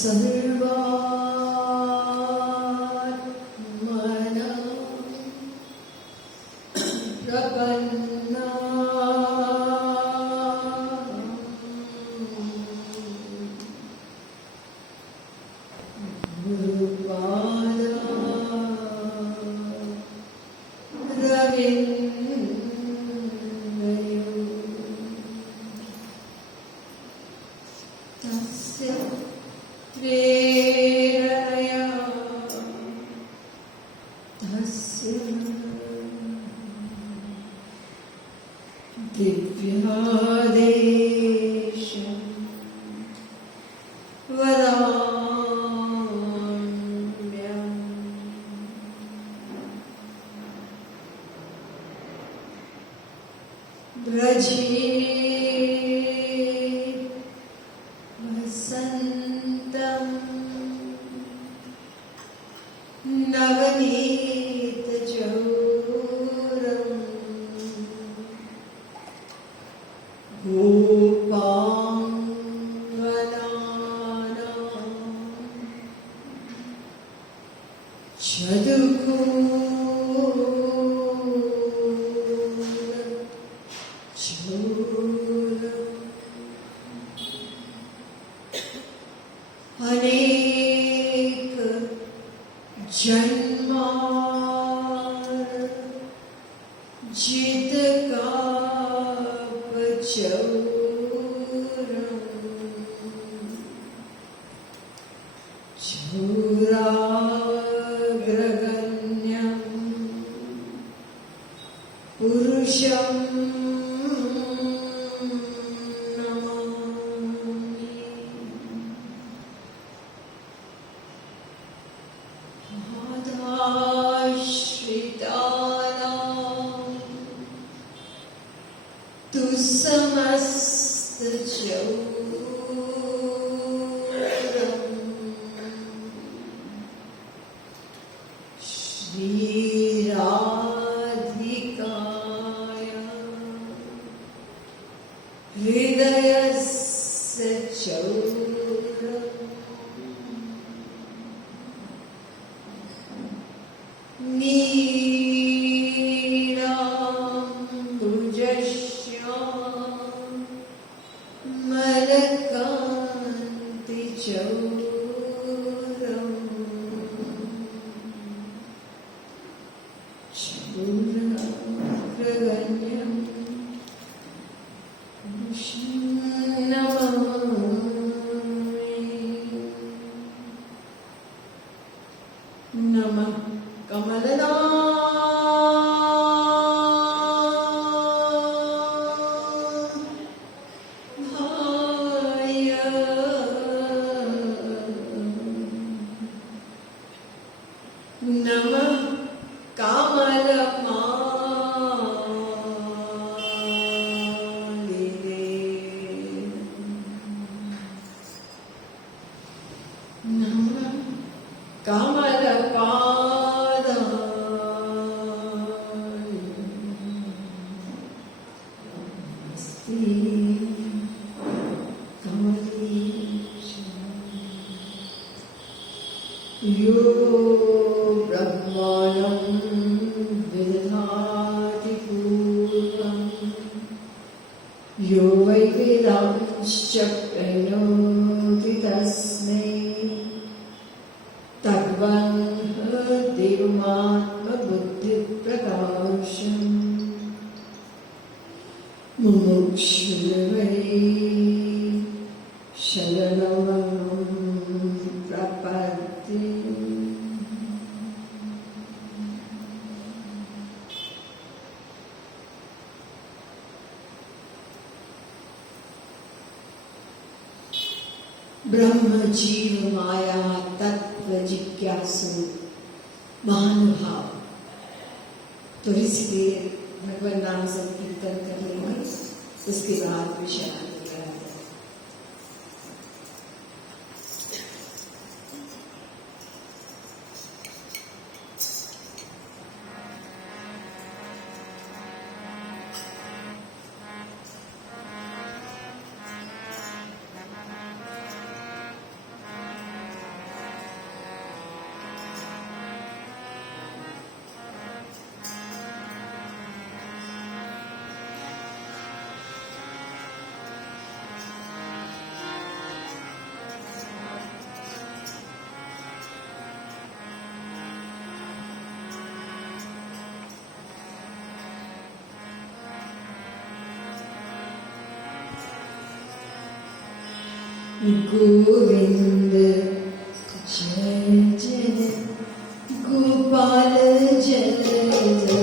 सर्वात्मना प्रपन्ना गुरुपादा रविन्द्रयो तस्य प्रेरणया तस्य दिव्यादेशं वदाम्यहम्। ब्रजे वसन्तं नवनीतचौरम् गोपाङ्गनानां चतुर्भुजचूरम् अनेक जन्मार्जितकापचौरम् चूराग्रगण्यं पुरुषं नमामि। आदाश्रितानां तु समस्तचौरम् श्रीराधिकाय हृदयस्य चौरम् नीलाम्बुजश्यामलकान्तिचौरम् चूराग्रगण्यं पुरुषं नमामि। नमः कमलनाभाय नमः कामलमालिने नमः कमलपादाय नमस्ते कमलीशम्। यो ब्रह्माणं विदधाति पूर्वं यो वै वेदांश्च प्रणोति तस्मै तद्वन्देवमात्मबुद्धिप्रकाशम् मुमुक्षुर्वै शरणं प्रपद्ये। ब्रह्म जीव माया तत्व जिज्ञासु महानुभाव। तो इसलिए भगवान नाम संकीर्तन कर लेंगे, उसके बाद विषय गोविंद जय जय गोपाल जय जय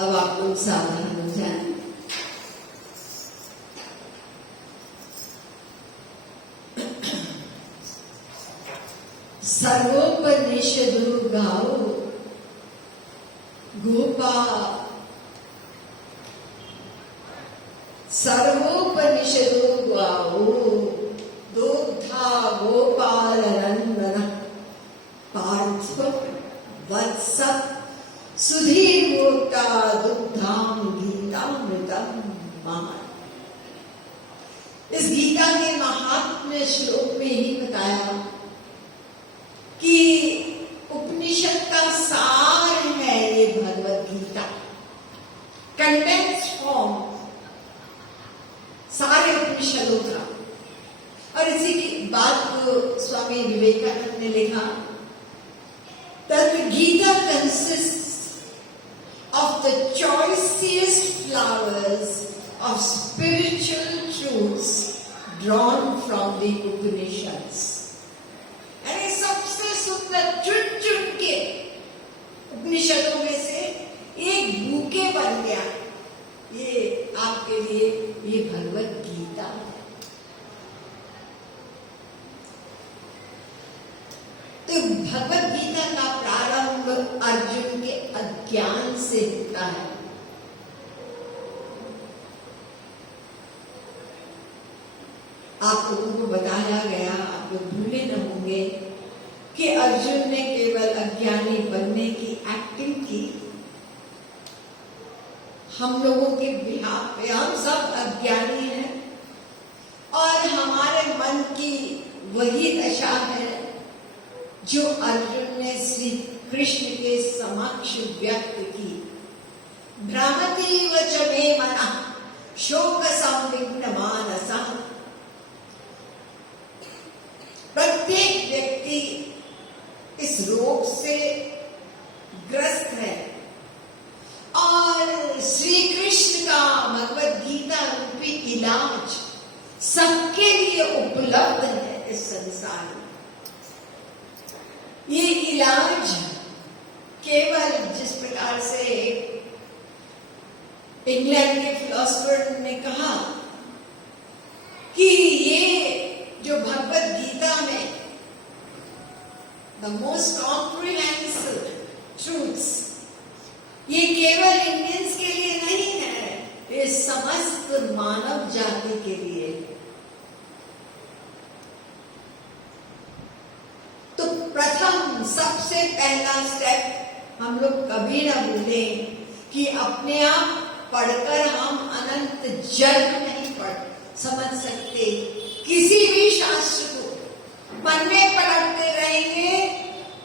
अब आप लोग सावधान हो जाए। सर्वोपनिषदु गाओ गोपा, सर्वोपनिषदु गाओ दुग्धा गोपाल नंदन पार्थ वत्स सुधीर्मूर्ता दुग्धाम गीतामृतम महान। इस गीता के महात्म्य श्लोक में ही बताया कि उपनिषद का सार है ये भगवत गीता, कंडेंस फॉर्म सारे उपनिषदों का। और इसी की बात को स्वामी विवेकानंद ने लिखा, that the Gita consists of the choicest flowers of spiritual truths drawn from the Upanishads. यानी सबसे सुंदर चुन चुन के उपनिषदों में से एक बूके बन गया ये आपके लिए, ये भगवत गीता है। तो भगवत गीता का प्रारंभ अर्जुन के अज्ञान से होता है। आप लोगों को बताया गया, आप लोग भूले न होंगे कि अर्जुन ने केवल अज्ञानी बनने की एक्टिंग की। हम लोगों के बिहार पे हम सब अज्ञानी हैं और हमारे मन की वही दशा है जो अर्जुन ने श्री कृष्ण के समक्ष व्यक्त की। भ्रामति वच मे मनः शोक संविघ्न मानसः। प्रत्येक व्यक्ति इस रोग से ग्रस्त है और श्री कृष्ण का भगवत गीता रूपी इलाज सबके लिए उपलब्ध है इस संसार में। ये इलाज केवल जिस प्रकार से इंग्लैंड के फिलोसोफर ने कहा कि ये जो भगवत गीता में द मोस्ट कॉम्प्रिहेंसिव ट्रूथ्स, ये केवल इंडियंस के लिए नहीं है, ये समस्त मानव जाति के लिए। तो प्रथम सबसे पहला स्टेप हम लोग कभी ना भूलें कि अपने आप पढ़कर हम अनंत जन्म नहीं समझ सकते। किसी भी शास्त्र को पन्ने पलटते रहेंगे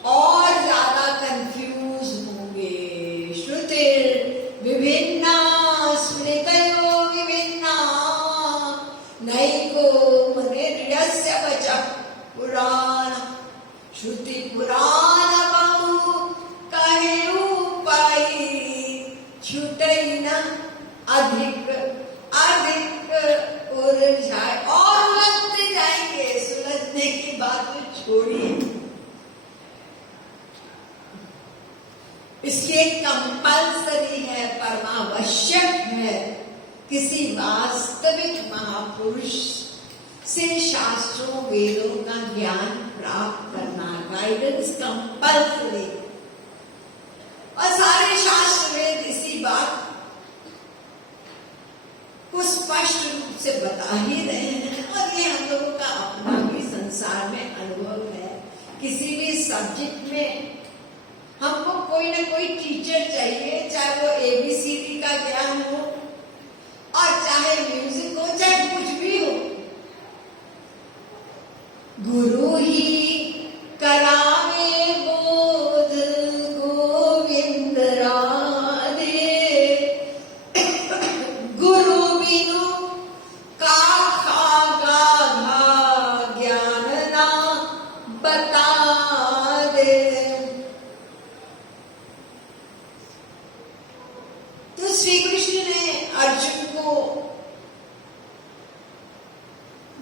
और ज्यादा कंफ्यूज होंगे। श्रुतिर विभिन्ना स्मृतयो विभिन्ना नैको मनिर्यस्य वचः पुराण। श्रुति पुराण बहु कहे पाई छूटई न अधिक अधिक उलझाए। और उलझते जाएंगे, सुलझने की बात तो छोड़िए। इसलिए कंपल्सरी है, परमावश्यक है किसी वास्तविक महापुरुष से शास्त्रों वेदों का ज्ञान प्राप्त करना, गाइडेंस कंपल्सरी। और सारे शास्त्र वेद इसी बात को स्पष्ट रूप से बता ही रहे हैं। और ये हम लोगों का अपना भी संसार में अनुभव है। किसी भी सब्जेक्ट में हमको कोई ना कोई टीचर चाहिए, चाहे वो ABCD का ज्ञान हो और चाहे म्यूजिक हो, चाहे कुछ भी हो। गुरु ही करावे बोध गोविंद राधे, गुरु बिनु काखा गाधा ज्ञान ना बता दे। तो श्री कृष्ण ने अर्जुन को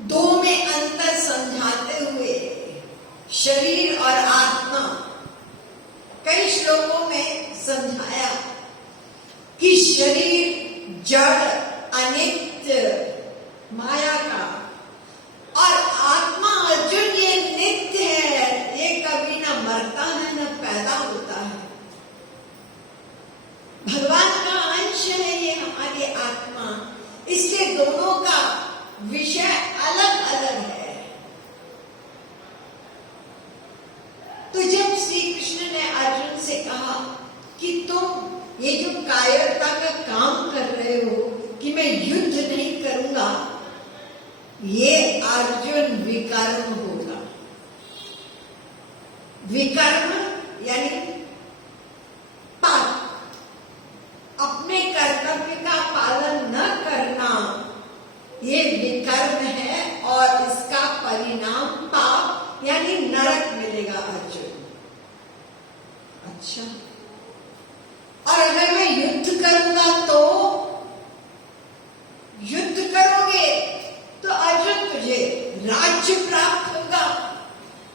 दो में अंतर समझाते हुए शरीर और आत्मा कई श्लोकों में समझाया कि शरीर जड़ अनित्य माया का, और आत्मा अर्जुन ये नित्य है, ये कभी ना मरता है ना पैदा होता है। भगवान का अंश है ये हमारी आत्मा, इसलिए दोनों का विषय अलग अलग है। तो जब श्री कृष्ण ने अर्जुन से कहा कि तुम ये जो कायरता का काम कर रहे हो कि मैं युद्ध नहीं करूंगा, ये अर्जुन विकर्म होगा। विकर्म यानी पाप, अपने कर्तव्य का पालन न करना, ये विकर्म है और इसका परिणाम पाप यानी नरक मिलेगा अर्जुन। अच्छा, और अगर मैं युद्ध करूंगा तो युद्ध करोगे तो अर्जुन तुझे राज्य प्राप्त होगा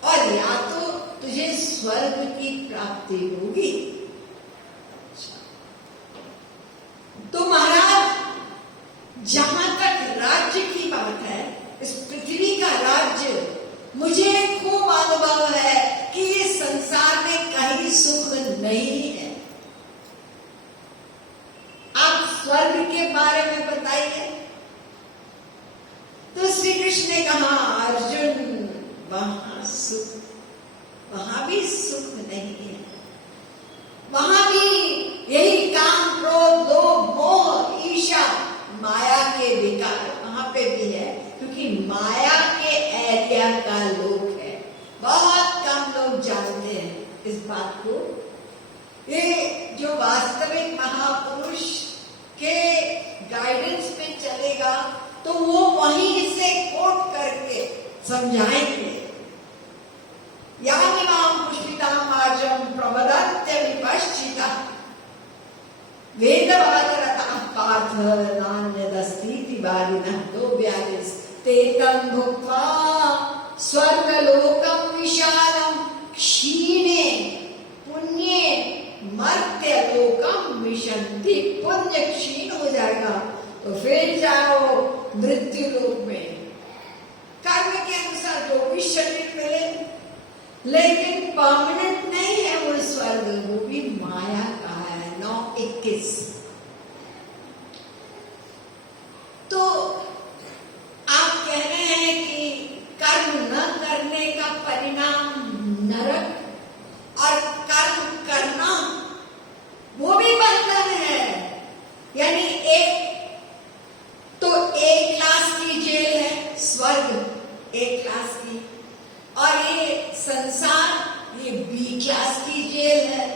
और या तो तुझे स्वर्ग की प्राप्ति होगी। तो महाराज, जहां तक राज्य की बात है, इस पृथ्वी का राज्य मुझे खूब अनुभव है कि ये संसार में कहीं सुख नहीं है। आप स्वर्ग के बारे में बताइए। तो श्री कृष्ण ने कहा, अर्जुन वहां सुख, वहां भी सुख नहीं है, वहां भी यही काम क्रोध लोभ मोह ईर्ष्या माया के विकार वहां पे भी है, क्योंकि माया के एरिया का लोग है। बहुत कम लोग जानते हैं इस बात को। ये जो वास्तविक महापुरुष के गाइडेंस में चलेगा तो वो वहीं से कोट करके समझाएंगे। यामिमाम पुष्पिताम आजम प्रवदत्य विपश्चिता वेदवादरतः पार्थ नान्यदस्तीति बालिनः 2:42 तेतं भुक्त्वा स्वर्गलोकं विशालं क्षीणे पुण्ये मर्त्यलोकं विशन्ति। पुण्य क्षीण हो जाएगा तो फिर जाओ मृत्यु लोक में। कर्म के अनुसार जो भी शरीर मिले, लेकिन परमानेंट नहीं है वो स्वर्ग, वो भी माया का है। 9:21। तो आप कह रहे हैं कि कर्म न करने का परिणाम नरक, और कर्म करना वो भी बंधन है। यानी एक तो A क्लास की जेल है स्वर्ग, A क्लास की, और ये संसार ये B क्लास की जेल है,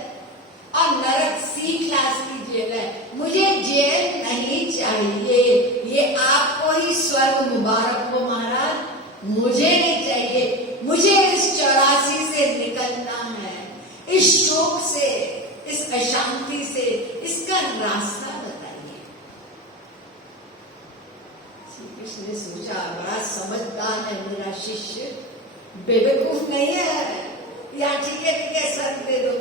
और नरक C क्लास की जेल है। मुझे जेल नहीं चाहिए, ये आपको ही स्वर्ग मुबारक हो महाराज, मुझे नहीं चाहिए। मुझे इस 84 से निकलना है, इस शोक से, इस अशांति से, इसका रास्ता बताइए। श्री कृष्ण ने सोचा, बड़ा समझदार है मेरा शिष्य, बेवकूफ नहीं है। या ठीक है स्वर्ग दे दो,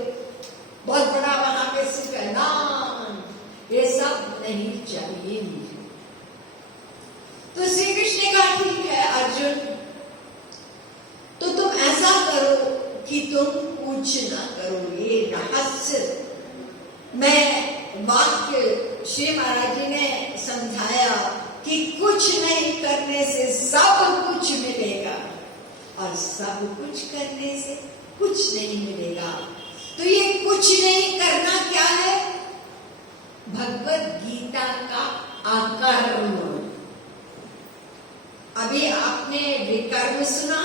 बहुत बड़ा वहां पे सुख है, ना ये सब नहीं चाहिए मुझे। तो श्री कृष्ण का क्या ठीक है अर्जुन, तो तुम ऐसा करो कि तुम कुछ ना करो। ये रहस्य मैं वाक्य श्री महाराज जी ने समझाया कि कुछ नहीं करने से सब कुछ मिलेगा और सब कुछ करने से कुछ नहीं मिलेगा। तो ये कुछ नहीं करना क्या है? भगवत गीता का अकर्म। अभी आपने विकर्म सुना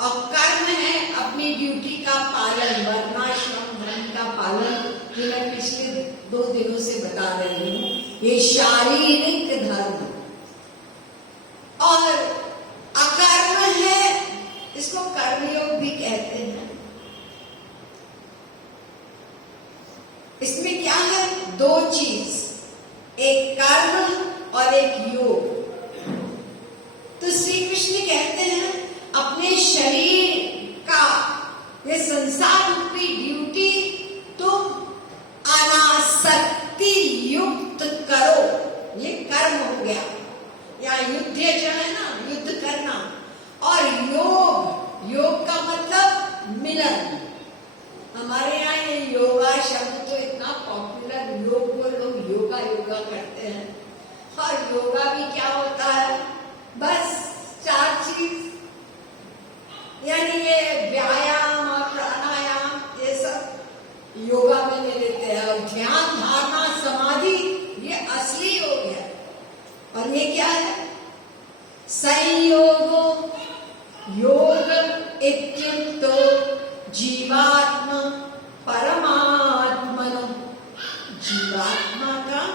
और कर्म है अपनी ड्यूटी का पालन, वर्णाश्रम धर्म का पालन, जो मैं पिछले 2 दिनों से बता रही हूँ। ये शारीरिक धर्म। और अकर्म है, इसको कर्मयोग भी कहते हैं। इसमें क्या है? 2 चीज, एक कर्म और एक योग। तो श्री कृष्ण कहते हैं अपने शरीर का ये संसार रूपी ड्यूटी तुम अनासक्ति युक्त करो। ये कर्म हो गया, या युद्ध जो है ना, युद्ध करना। और योग, योग का मतलब मिलन। हमारे यहाँ ये योगा शब्द तो इतना पॉपुलर, योग को लोग योगा योगा करते हैं। और योगा भी क्या होता है? बस 4 चीज, यानी ये व्यायाम और प्राणायाम, ये सब योगा में ले लेते हैं। और ध्यान, धारणा, समाधि, ये असली योग है। और ये क्या है? संयोगो योग इत्युक्तो जीवात्मा परमात्मनो। जीवात्मा का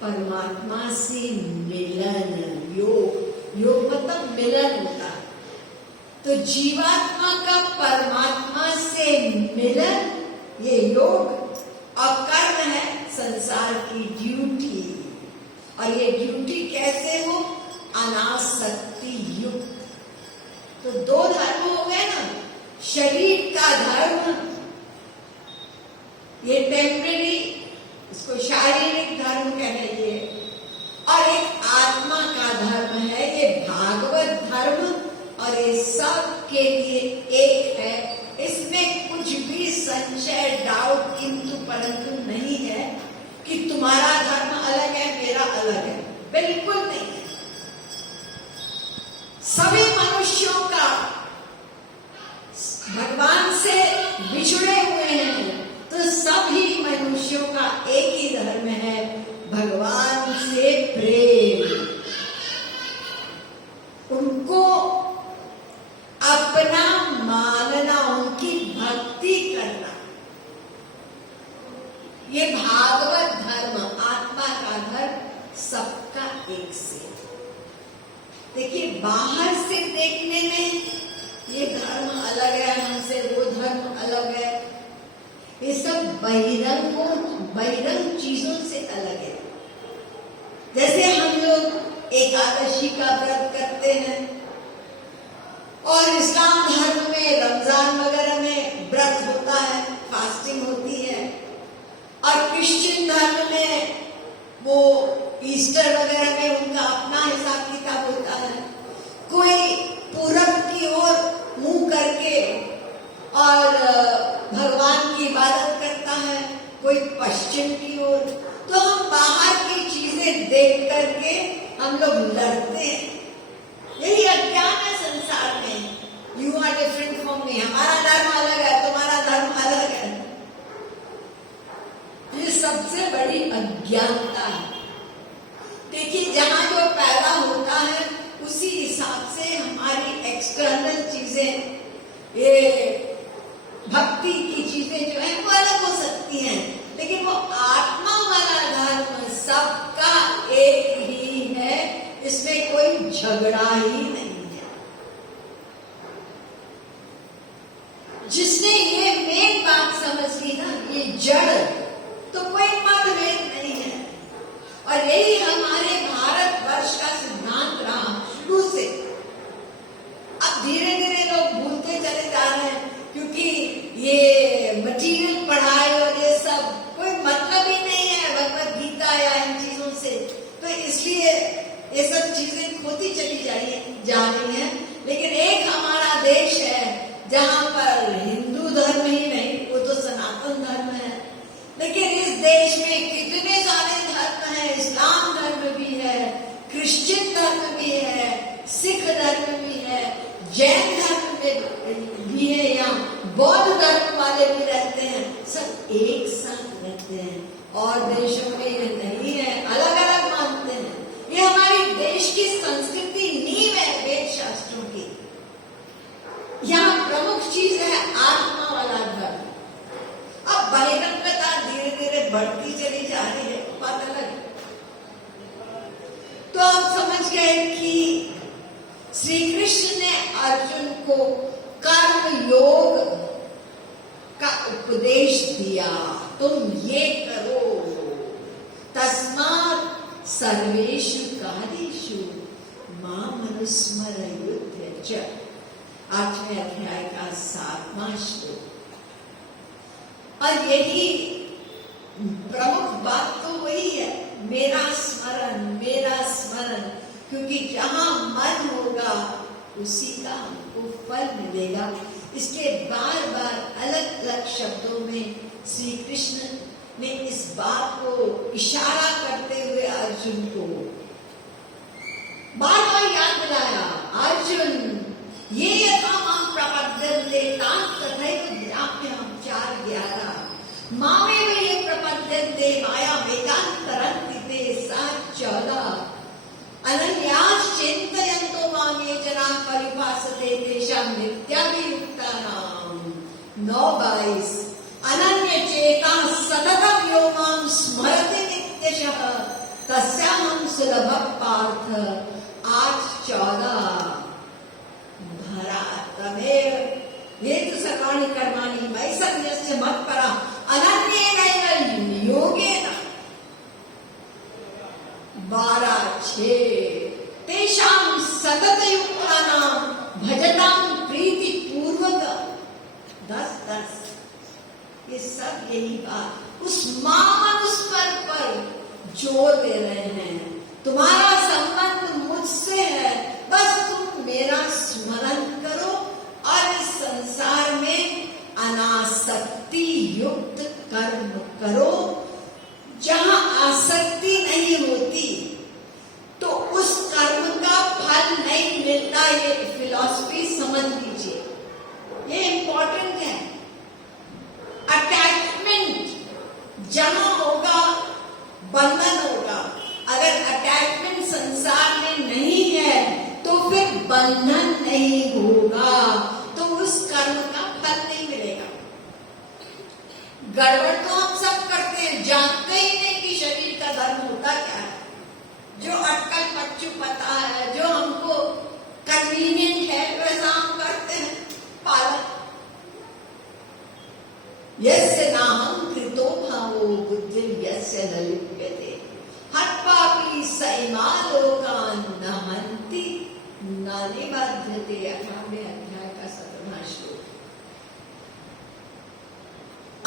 परमात्मा से मिलन, योग। योग मतलब मिलन होता है। तो जीवात्मा का परमात्मा से मिलन, ये योग। और कर्म है संसार की ड्यूटी। और ये ड्यूटी कैसे हो? अनासक्ति युक्त। तो 2 धर्म हो गए ना, शरीर का धर्म, ये टेम्परेरी, इसको शारीरिक धर्म कह लीजिए। और एक आत्मा का धर्म है, ये भागवत धर्म। और ये सब के लिए एक है। इसमें कुछ भी संशय, डाउट, किंतु परंतु नहीं है कि तुम्हारा धर्म अलग है, मेरा अलग है। बिल्कुल नहीं है। सभी मनुष्यों का भगवान से बिछड़े हुए हैं, तो सभी मनुष्यों का एक ही धर्म है, भगवान से प्रेम। उनको अपना मानना, उनकी भक्ति करना। ये भागवत धर्म, आत्मा का धर्म, सबका एक से। देखिए, बाहर से देखने में ये धर्म अलग है हमसे, वो धर्म अलग है। ये सब बहिरंग चीजों से अलग है। जैसे हम लोग एकादशी का व्रत करते हैं, और इस्लाम धर्म में रमजान वगैरह में व्रत होता है, फास्टिंग होती है। और क्रिश्चियन धर्म में वो ईस्टर वगैरह में उनका अपना हिसाब किताब होता है। कोई पूरब की ओर मुंह करके और भगवान की इबादत करता है, कोई पश्चिम की ओर। तो हम बाहर की चीजें देख करके हम लोग लड़ते हैं। यही अज्ञान है संसार में। You are different from me, हमारा धर्म अलग है, तुम्हारा धर्म अलग है। ये सबसे बड़ी अज्ञानता है। देखिए, जहां जो पैदा होता है उसी हिसाब से हमारी एक्सटर्नल चीजें, ये भक्ति की चीजें जो है वो अलग हो सकती हैं, लेकिन वो आत्मा वाला धर्म सबका एक ही है। इसमें कोई झगड़ा ही नहीं है। जिसने ये मेन बात समझ ली ना, ये जड़, तो कोई मतभेद नहीं है। और यही हमारे भारतवर्ष का सिद्धांत रहा शुरू से। अब धीरे धीरे लोग भूलते चले जा रहे हैं, क्योंकि ये मटीरियल पढ़ाई और ये सब कोई मतलब ही नहीं है भगवत गीता या इन चीजों से। तो इसलिए ये सब चीजें खोती चली जाएगी। जहां पर हिंदू धर्म ही नहीं, वो तो सनातन धर्म है, लेकिन इस देश में कितने सारे धर्म हैं। इस्लाम धर्म भी है, क्रिश्चियन धर्म भी है, सिख धर्म भी है, जैन धर्म भी है, या बौद्ध धर्म वाले भी रहते हैं, सब एक साथ रहते हैं। और देशों में ये नहीं है, अलग अलग मानते हैं। ये हमारी देश की संस्कृति नींव है वेद शास्त्रों की। यहाँ प्रमुख चीज है आत्मा वाला धर्म। अब बहिरंगता धीरे धीरे बढ़ती चली जा रही है, बात अलग है। तो आप समझ गए कि श्री कृष्ण ने अर्जुन को कर्म योग का उपदेश दिया, तुम ये करो, तस्मात् सर्वेषु कार्येषु माम् अनुस्मरयुध्य च। 8वें अध्याय का 7वां श्लोक। और यही प्रमुख बात तो वही है, मेरा स्मरण, मेरा स्मरण, क्योंकि जहां मन होगा उसी का हमको फल मिलेगा। इसलिए बार बार अलग अलग शब्दों में श्री कृष्ण ने इस बात को इशारा करते हुए अर्जुन को बार बार याद दिलाया, अर्जुन ये यथा मां प्रपद्यन्ते तान् तथैव ज्ञाप्यहम् 4:11 मामेव ये प्रपद्यन्ते मायामेतान् तरन्ति ते 7:14 अनन्यास् चिन्तयन्तो मां ये जनाः परिभासते तेषां नित्याभियुक्तानां 9:22 अनन्य चेताः सततं यो मां स्मरति नित्यशः तस्याहं सुलभः पार्थ 8:14 भरातमेव हेतु सर्वाणि कर्माणि मयि सन्न्यस्य मत्परः अनन्येनैव योगेन 12:6 तेषां सततयुक्तानां भजतां प्रीतिपूर्वक 10:10 ये सब यही बात उस मामनुस्वर पर जोर दे रहे हैं। तुम्हारा संबंध मुझसे है, बस तुम मेरा स्मरण करो और इस संसार में अनासक्ति युक्त कर्म करो। जहां आसक्ति नहीं होती तो उस कर्म का फल नहीं मिलता। ये फिलॉसफी समझ लीजिए, ये इंपॉर्टेंट है। अटैचमेंट जहां होगा बंधन होगा। अगर अटैचमेंट संसार में नहीं है तो फिर बंधन नहीं होगा, तो उस कर्म का फल नहीं मिलेगा। गड़बड़ तो हम सब करते हैं, जानते ही नहीं कि शरीर का धर्म होता क्या है। जो अटकल पच्चू पता है, जो हमको कन्वीनियंट है, वैसा हम करते हैं पालन। यस्य नाहं कृतो भावो बुद्धिर् यस्य न लिप्यते हत्वापि स इमान् लोकान् न हन्ति न निबध्यते। 18वें अध्याय का 17वां श्लोक।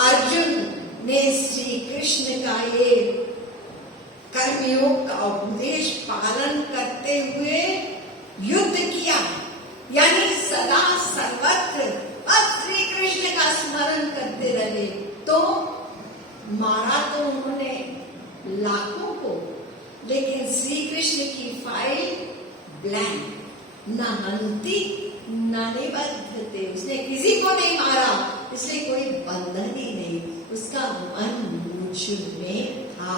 अर्जुन ने श्री कृष्ण का ये कर्मयोग का उपदेश पालन करते हुए युद्ध किया, यानी सदा सर्वत्र अब श्री कृष्ण का स्मरण करते रहे। तो मारा तो उन्होंने लाखों को, लेकिन श्री कृष्ण की फाइल ब्लैंक, न हंति न निबद्धते। उसने किसी को नहीं मारा, इसलिए कोई बंधन ही नहीं, उसका मन मुझ में था।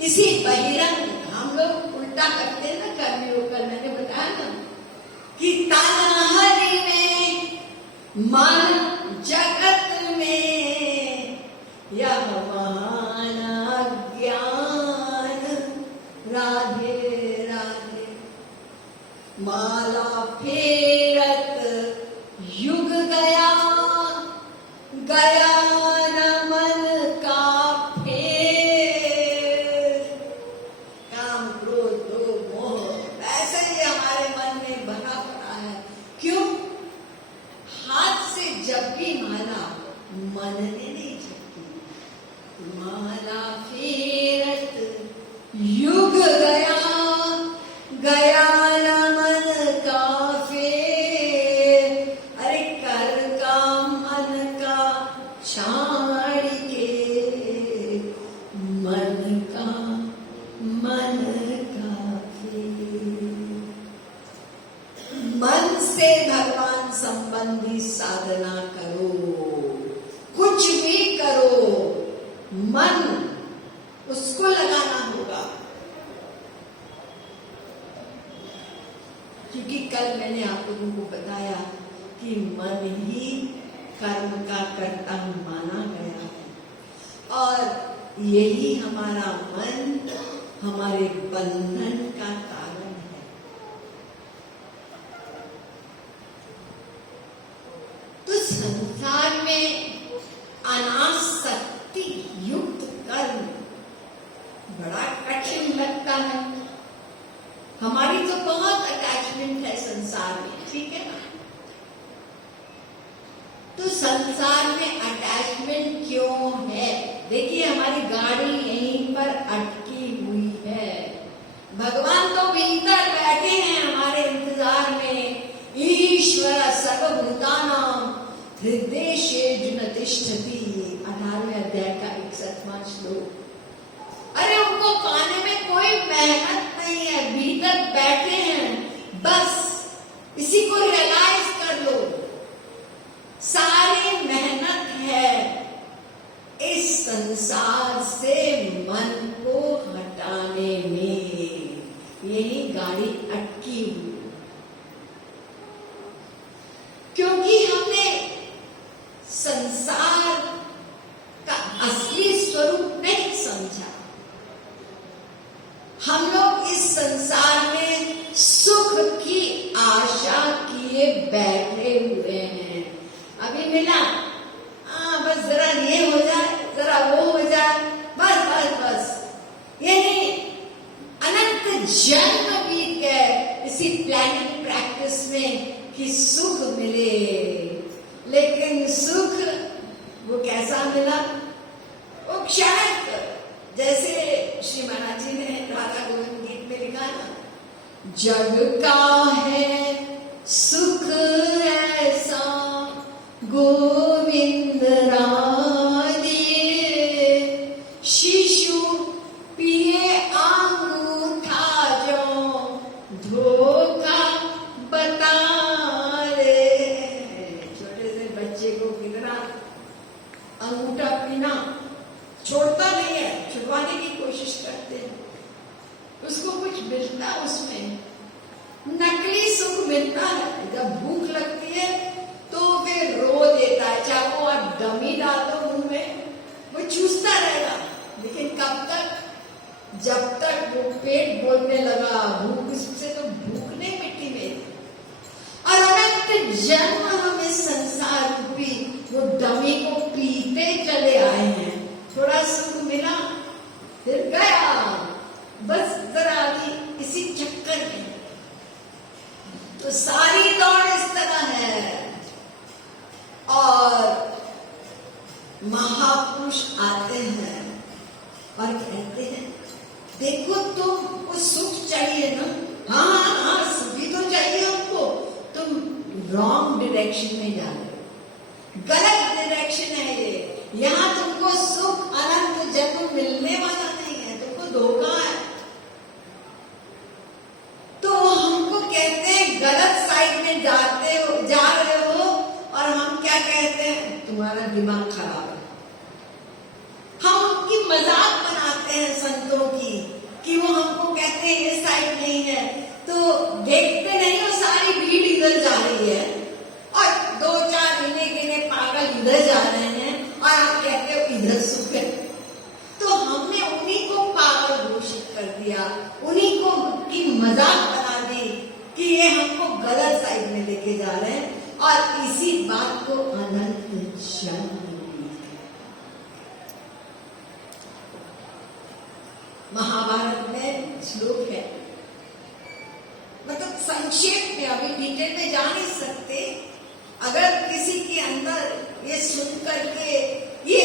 इसी बहिरंग हम लोग उल्टा करते हैं ना कर्मयोग का। मैंने बताया ना कि तन्हरि में मन जगत में यह महान ज्ञान राधे राधे माला फेरत युग गया गया न मन का फेर। काम क्रोध लोभ मोह ऐसे ही हमारे मन में भरा पड़ा है। क्यों? हाथ से जब भी माला मन ने नहीं झपकी। माला फेरत युग गया गया न संबंधी साधना करो, कुछ भी करो, मन उसको लगाना होगा। क्योंकि कल मैंने आप लोगों को बताया कि मन ही कर्म का कर्ता माना गया है और यही हमारा मन हमारे बंधन का कारण है। तो संसार में अनासक्ति युक्त कर्म बड़ा कठिन लगता है। हमारी तो बहुत अटैचमेंट है संसार में, ठीक है ना? तो संसार में अटैचमेंट क्यों है? देखिए, हमारी गाड़ी यहीं पर अटकी हुई है। भगवान तो भीतर बैठे हैं हमारे इंतजार में। ईश्वर सर्वभूतानां हृदयेषु तिष्ठति, 18वें अध्याय का 61वां श्लोक। अरे उनको पाने में कोई मेहनत नहीं है, भीतर बैठे हैं, बस इसी को रियलाइज कर लो। सारी मेहनत है इस संसार से मन को हटाने में, यही गाड़ी अटकी हुई। क्योंकि हमने संसार का असली स्वरूप नहीं समझा। हम लोग इस संसार में सुख की आशा किए बैठे हुए हैं। अभी मिला, बस जरा ये हो जाए, जरा वो हो जाए, बस बस बस। यानी अनंत जन्म बीत गए इसी प्लानिंग प्रैक्टिस में कि सुख मिले, लेकिन सुख वो कैसा मिला? वो क्षणिक, जैसे श्री महाराज जी ने राधा गोविंद गीत में लिखा ना, जग का है सुख ऐसा गोविंद राजे, शिशु पिए अंगूठा जो धोखा बता रे। छोटे से बच्चे को कितना अंगूठा पीना छोड़ता नहीं है, छुड़वाने की कोशिश करते हैं, उसको कुछ मिलता उसमें, नकली सुख मिलता है। जब भूख लगती है तो फिर रो देता है, चाहे वो आप डमी डाल दो मुंह में, वो चूसता रहेगा, लेकिन कब तक? जब तक वो पेट बोलने लगा, भूख से तो भूख नहीं मिट्टी में। और अनंत जन्म हम इस संसार रूपी वो डमी को पीते चले आए हैं। थोड़ा सुख मिला फिर गया, बस जरा अभी इसी चक्कर में। तो सारी दौड़ इस तरह है। और महापुरुष आते हैं और कहते हैं, देखो तुमको सुख चाहिए ना, हाँ हाँ हाँ सुख भी तो चाहिए हमको, तुम रॉन्ग डायरेक्शन में जा रहे हो, गलत डायरेक्शन है ये। यहाँ तुमको सुख अनंत जन्म मिलने वाला नहीं है, तुमको धोखा है। तो हमको कहते हैं गलत साइड में जाते हो, जा रहे हो, और हम क्या कहते हैं? तुम्हारा दिमाग खराब है। हम उनकी मजाक बनाते हैं संतों की, कि वो हमको कहते हैं ये साइड नहीं है, तो देखते नहीं हो सारी भीड़ इधर जा रही है और 2-4 गिने पागल इधर जा रहे हैं और आप कहते हो इधर सुख है। तो हमने उन्हीं को पागल घोषित कर दिया, उन्हीं को की मजाक बना दी कि ये हमको गलत साइड में लेके जा रहे हैं, और इसी बात को अनंत जन्म महाभारत में श्लोक है, मतलब संक्षेप में, अभी डिटेल में जा नहीं सकते। अगर किसी के अंदर ये सुन करके ये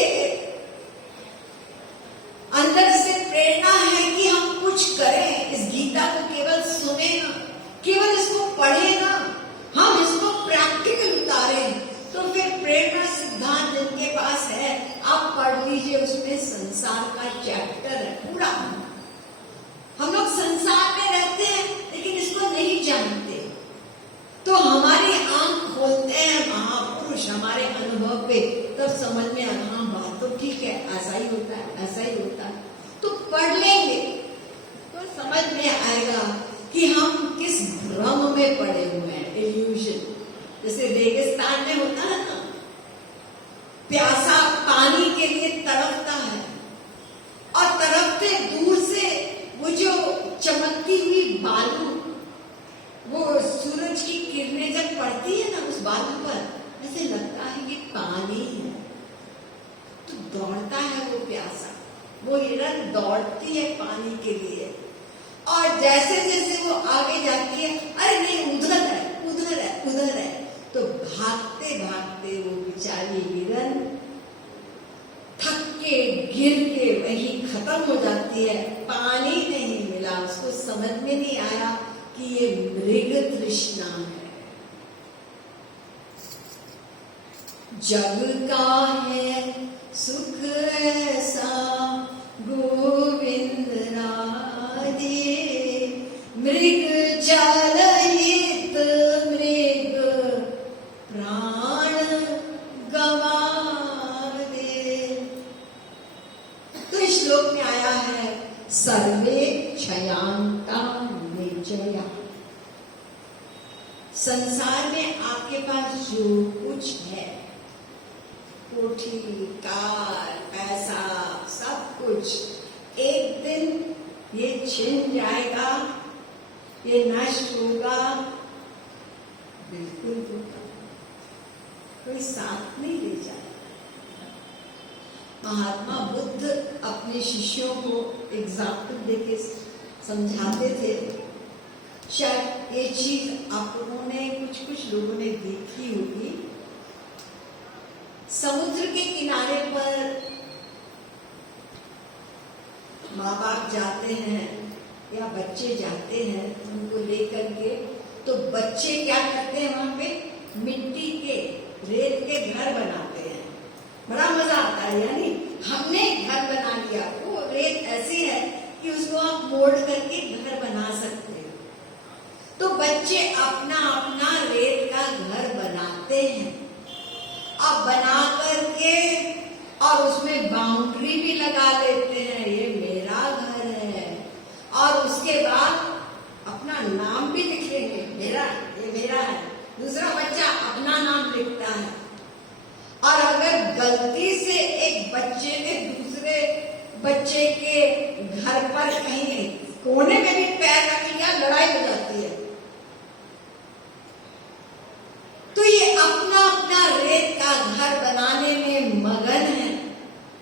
अंदर से प्रेरणा है कि हम कुछ करें, इस गीता को केवल सुने ना, केवल इसको पढ़े ना, हम इसको प्रैक्टिकल उतारें, तो फिर प्रेरणा सिद्धांत जिनके पास है आप पढ़ लीजिए, उसमें संसार का चैप्टर है पूरा। हम लोग संसार में रहते हैं लेकिन इसको नहीं जानते, तो हमारी आंख खोलते हैं तब समझ में आया, हाँ बात तो ठीक है, ऐसा ही होता है, ऐसा ही होता है। तो पढ़ लेंगे तो समझ में आएगा कि हम किस भ्रम में पड़े हुए हैं, इल्यूजन। जैसे रेगिस्तान में होता है ना, प्यासा पानी के लिए तड़पता है और तड़पते दूर से वो जो चमकती हुई बालू, वो सूरज की किरणें जब पड़ती है ना उस बालू पर, ऐसे लगता है कि पानी है, तो दौड़ता है वो प्यासा, वो हिरण दौड़ती है पानी के लिए। और जैसे जैसे वो आगे जाती है, अरे नहीं उधर है, उधर है, उधर है, तो भागते भागते वो बेचारी हिरण थक के गिर के वहीं खत्म हो जाती है। पानी नहीं मिला, उसको समझ में नहीं आया कि ये मृग तृष्णा है। जग का है सुख ऐसा गोविंद राजे, मृग चलहित मृग प्राण गवा दे। तो इस श्लोक में आया है सर्वे क्षयांता निजया। संसार में आपके पास जो कुछ है, कोठी, कार, पैसा, सब कुछ एक दिन ये छिन जाएगा, ये नष्ट होगा, बिल्कुल होगा, कोई साथ नहीं ले जाएगा। महात्मा बुद्ध अपने शिष्यों को एग्जाम्पल देके समझाते थे। शायद ये चीज आप लोगों ने, कुछ लोगों ने देखी होगी। समुद्र के किनारे पर माँ बाप जाते हैं या बच्चे जाते हैं उनको लेकर के, तो बच्चे क्या करते हैं, वहां पे मिट्टी के, रेत के घर बनाते हैं। बड़ा मजा आता है, यानी हमने घर बना लिया, वो रेत ऐसी है कि उसको आप मोड़ करके घर बना सकते हैं। तो बच्चे अपना अपना रेत का घर बनाते हैं, अब बना करके और उसमें बाउंड्री भी लगा लेते हैं, ये मेरा घर है। और उसके बाद अपना नाम भी लिख लेंगे, मेरा, ये मेरा है। दूसरा बच्चा अपना नाम लिखता है। और अगर गलती से एक बच्चे ने दूसरे बच्चे के घर पर कहीं कोने में भी पैर रख लिया, लड़ाई हो जाती है। तो ये अपना अपना रेत का घर बनाने में मगन है।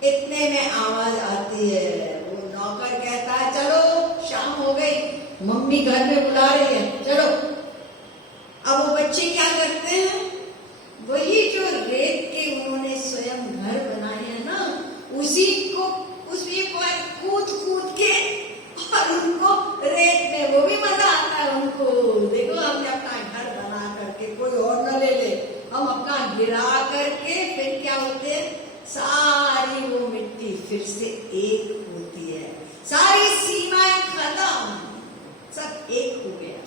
इतने में आवाज आती है, वो नौकर कहता है चलो शाम हो गई, मम्मी घर में बुला रही है, चलो। अब वो बच्चे क्या करते हैं, वही जो रेत के उन्होंने स्वयं घर बनाए हैं ना, उसी पर कूद कूद के, और उनको रेत में, वो भी मजा आता है उनको, देखो हमने अपना घर बना करके, कोई और न ले ले, हम अपना गिरा करके फिर क्या होते हैं, सारी वो मिट्टी फिर से एक होती है, सारी सीमाएं खत्म, सब एक हो गया।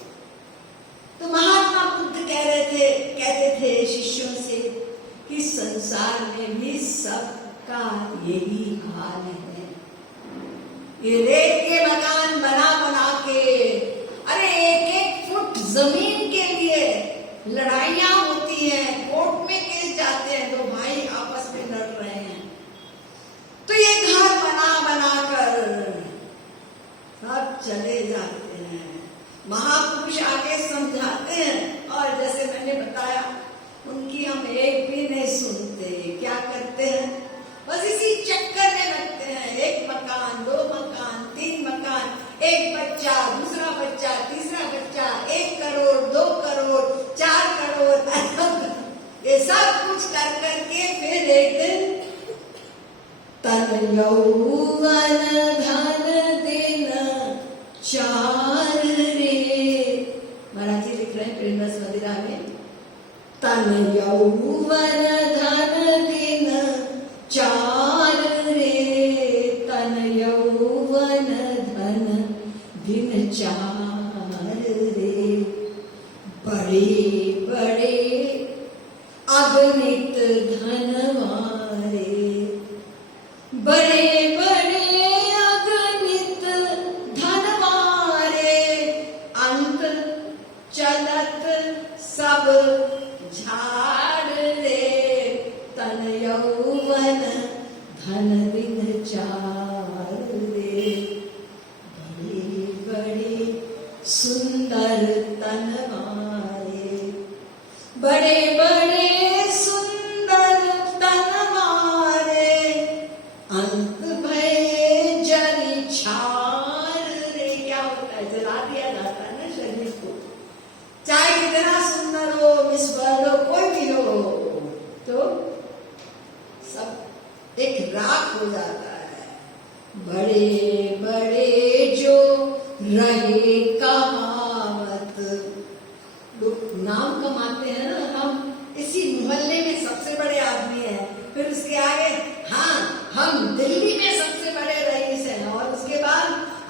तो महात्मा बुद्ध कहते थे शिष्यों से कि संसार में भी सबका यही हाल है। ये रेत के मकान बना बना के, अरे एक एक फुट जमीन के लिए लड़ाइयां होती हैं, कोर्ट में केस जाते हैं, दो भाई आपस में लड़ रहे हैं। तो ये घर बना बना कर सब चले जाते हैं। महापुरुष आके समझाते हैं, और जैसे मैंने बताया उनकी हम एक भी नहीं सुनते। क्या करते हैं, बस इसी चक्कर में लगते हैं, एक मकान, दो मकान, तीन मकान, एक बच्चा, दूसरा बच्चा, तीसरा बच्चा, 1 करोड़, 2 करोड़, 4 करोड़, ये सब कुछ कर करके फिर एक दिन तन यौवन धन दिन 4 रे, मराठी लिख रहे हैं प्रेमरस मदिरा में, तन यौवन धन दिन 4 रे, तन यौवन धन दिन 4 रे, बड़े बड़े अगणित धनवान चलत सब झाड़ रे, तन यौवन धन दिन चार रे, बड़े बड़े सुंदर तन मारे, बड़े बड़े सुंदर तन मारे, अंत भय जरी छार रे। क्या होता है, जला दिया जाता है ना शरीर को, चाहे कितना सुंदर हो, मिस वर्ल्ड हो, कोई भी हो, तो सब एक राख हो जाता है। बड़े बड़े जो रहे कहावत, लोग नाम कमाते हैं ना, हम इसी मोहल्ले में सबसे बड़े आदमी हैं, फिर उसके आगे हाँ हम दिल्ली में सबसे बड़े रईस हैं, और उसके बाद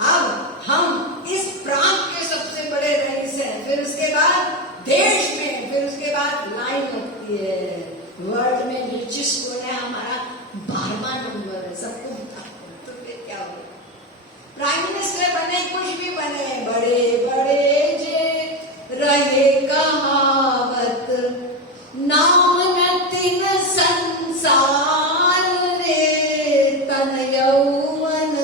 अब हम इस प्रांत के सबसे बड़े रईस हैं, फिर उसके बाद देश में, फिर उसके बाद लाइन लगती है, वर्ल्ड में रिचेस्ट कौन है, हमारा 12वां नंबर है, सबको बता। तो फिर क्या हो, प्राइम मिनिस्टर बने, कुछ भी बने, बड़े बड़े जे रहे कहावत, नाम न तिन संसार रे, तन यौवन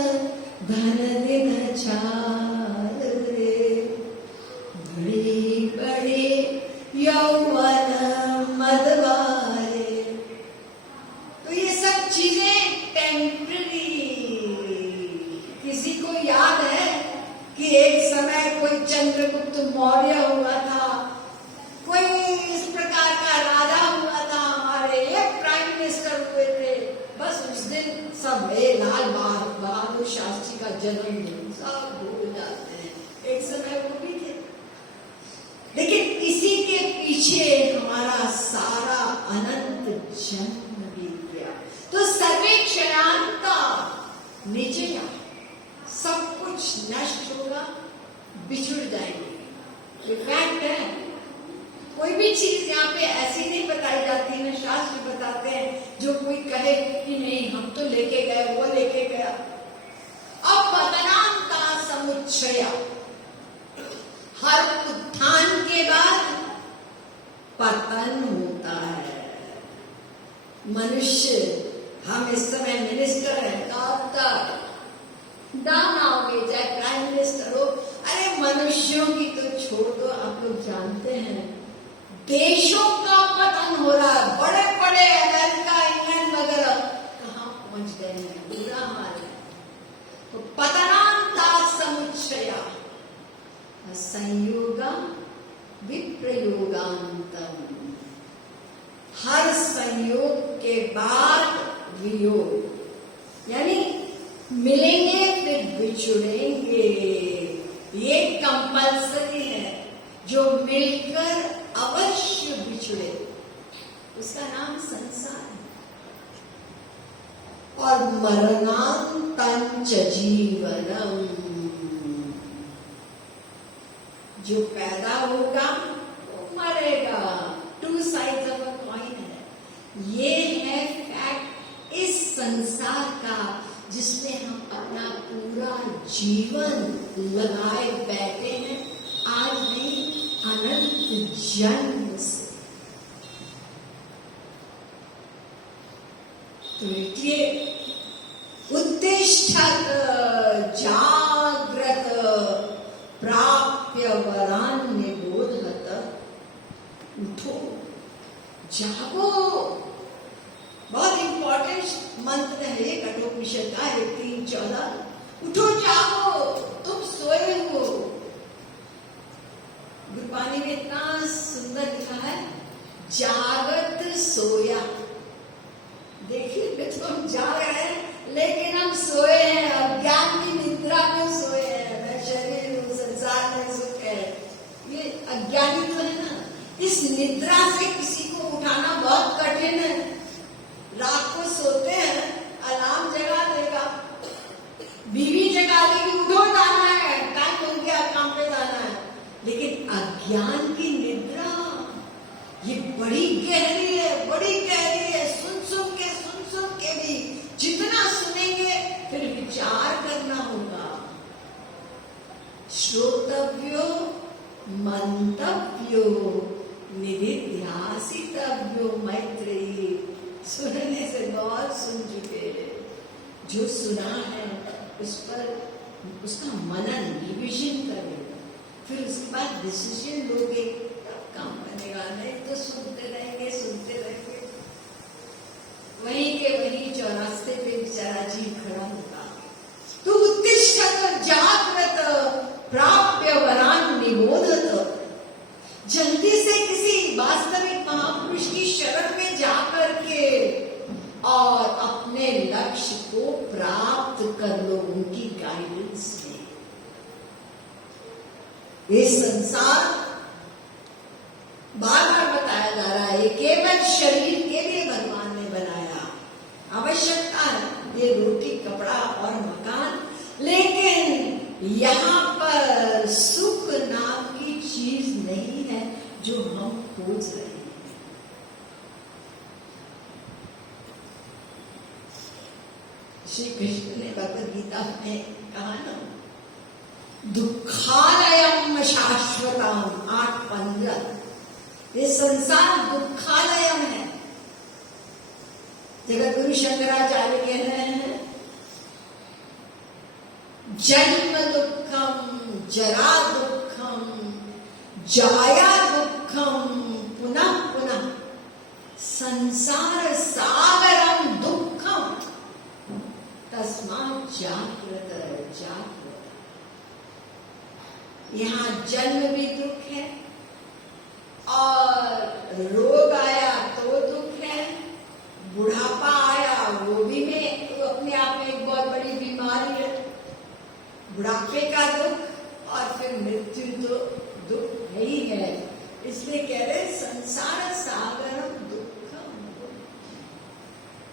धन दिन चार रे, बड़े बड़े यौवन मदवारे। तो ये सब चीजें टेम्पररी। किसी को याद है कि एक समय कोई चंद्रगुप्त मौर्य हुआ था, कोई इस प्रकार का राजा हुआ था, हमारे एक प्राइम मिनिस्टर हुए थे, बस उस दिन सब लाल बहादुर शास्त्री का जन्मदिन सब भूल जाते हैं, एक समय वो भी थे। लेकिन इसी के पीछे हमारा सारा अनंत जन्म बीत गया। तो सर्वे क्षयान्ता निजया, सब कुछ नष्ट होगा, बिछुड़ जाएंगे। ये फैक्ट है, कोई भी चीज यहाँ पे ऐसी नहीं बताई जाती है, शास्त्र बताते हैं जो कोई कहे कि नहीं हम तो लेके गए, वो लेके गया। अब पतनांता समुच्चया, हर उत्थान के बाद पतन होता है। मनुष्य, हम इस समय मिनिस्टर हैं, कब तक डाउन आओगे, चाहे प्राइम मिनिस्टर हो, अरे मनुष्यों की तो छोड़ दो, आप लोग जानते हैं देशों का पतन हो रहा है, बड़े बड़े अमेरिका, इंग्लैंड वगैरह कहाँ पहुंच गए हैं, बुरा हाल है। तो पतनांता समुच्चया संयोगम विप्रयोगांतम, हर संयोग के बाद वियोग, यानी मिलेंगे फिर बिछुड़ेंगे, ये कंपल्सरी है। जो मिलकर अवश्य बिछुड़े उसका नाम संसार है। और मरणांतं च जीवनम, जो पैदा होगा वो मरेगा, two sides of a coin है। ये है फैक्ट इस संसार का, जिसमें हम अपना पूरा जीवन लगाए बैठे हैं, आज नहीं अनंत जन्म से। तो ये उत्तिष्ठत जाग्रत प्राप्य वरान्य बोधत, उठो जागो। बहुत इंपॉर्टेंट मंत्र है ये कठोपनिषद का 3:14। उठो जागो, तुम सोए हो। गुरबानी में इतना सुंदर लिखा है, जागत सोया। देखिए तो हम जाग रहे हैं, लेकिन हम सोए हैं, अज्ञान की निद्रा में सोए हैं। मैं शरीर हूँ, संसार में सुख है, ये अज्ञानी तो है ना। इस निद्रा से किसी को उठाना बहुत कठिन है। रात को सोते हैं, अलार्म जगा देगा, बीवी जगा देगी, उठो जाना है, टाइम हो गया, काम पे जाना है। लेकिन अज्ञान की निद्रा ये बड़ी गहरी है, बड़ी गहरी है। सुन सुन के भी जितना सुनेंगे फिर विचार करना होगा। श्रोतव्यो मंतव्यो निधिध्यासितव्यो मैत्रेयी। सुनने से बहुत सुन चुके हैं, जो सुना है उस पर उसका मनन रिविजन करेगा, फिर उसके बाद डिसीजन लोगे तब काम बनेगा। नहीं तो सुनते रहेंगे वहीं के वहीं चौरास्ते पे बेचारा जीव खड़ा होगा। तू उत्तिष्ठत जागृत प्राप्य वरान निबोधत। जल्दी से किसी वास्तविक महापुरुष की शरण में जाकर के और अपने लक्ष्य को प्राप्त कर लो उनकी गाइडेंस में। ये संसार बार बार बताया जा रहा है, केवल शरीर के लिए भगवान ने बनाया। आवश्यकता है ये रोटी कपड़ा और मकान, लेकिन यहाँ पर सुख नाम की चीज नहीं है जो हम खोज रहे हैं। श्री कृष्ण ने भगवद गीता में कहा ना, दुखालयम शाश्वतम 8:15। ये संसार दुखालयम है। जगत गुरु शंकराचार्य कह रहे हैं, जन्म दुखम जरा दुखम जाया दुखम पुनः पुनः संसार सागरम दुखम तस्मात् जागृत जागृत। यहाँ जन्म भी दुख है और रोग आया तो दुख है, बुढ़ापा आया वो भी में तो अपने आप में एक बहुत बड़ी बीमारी है। बुढ़ापे का दुख और फिर मृत्यु तो दुख है ही है। इसलिए कह रहे संसार सागरम दुखम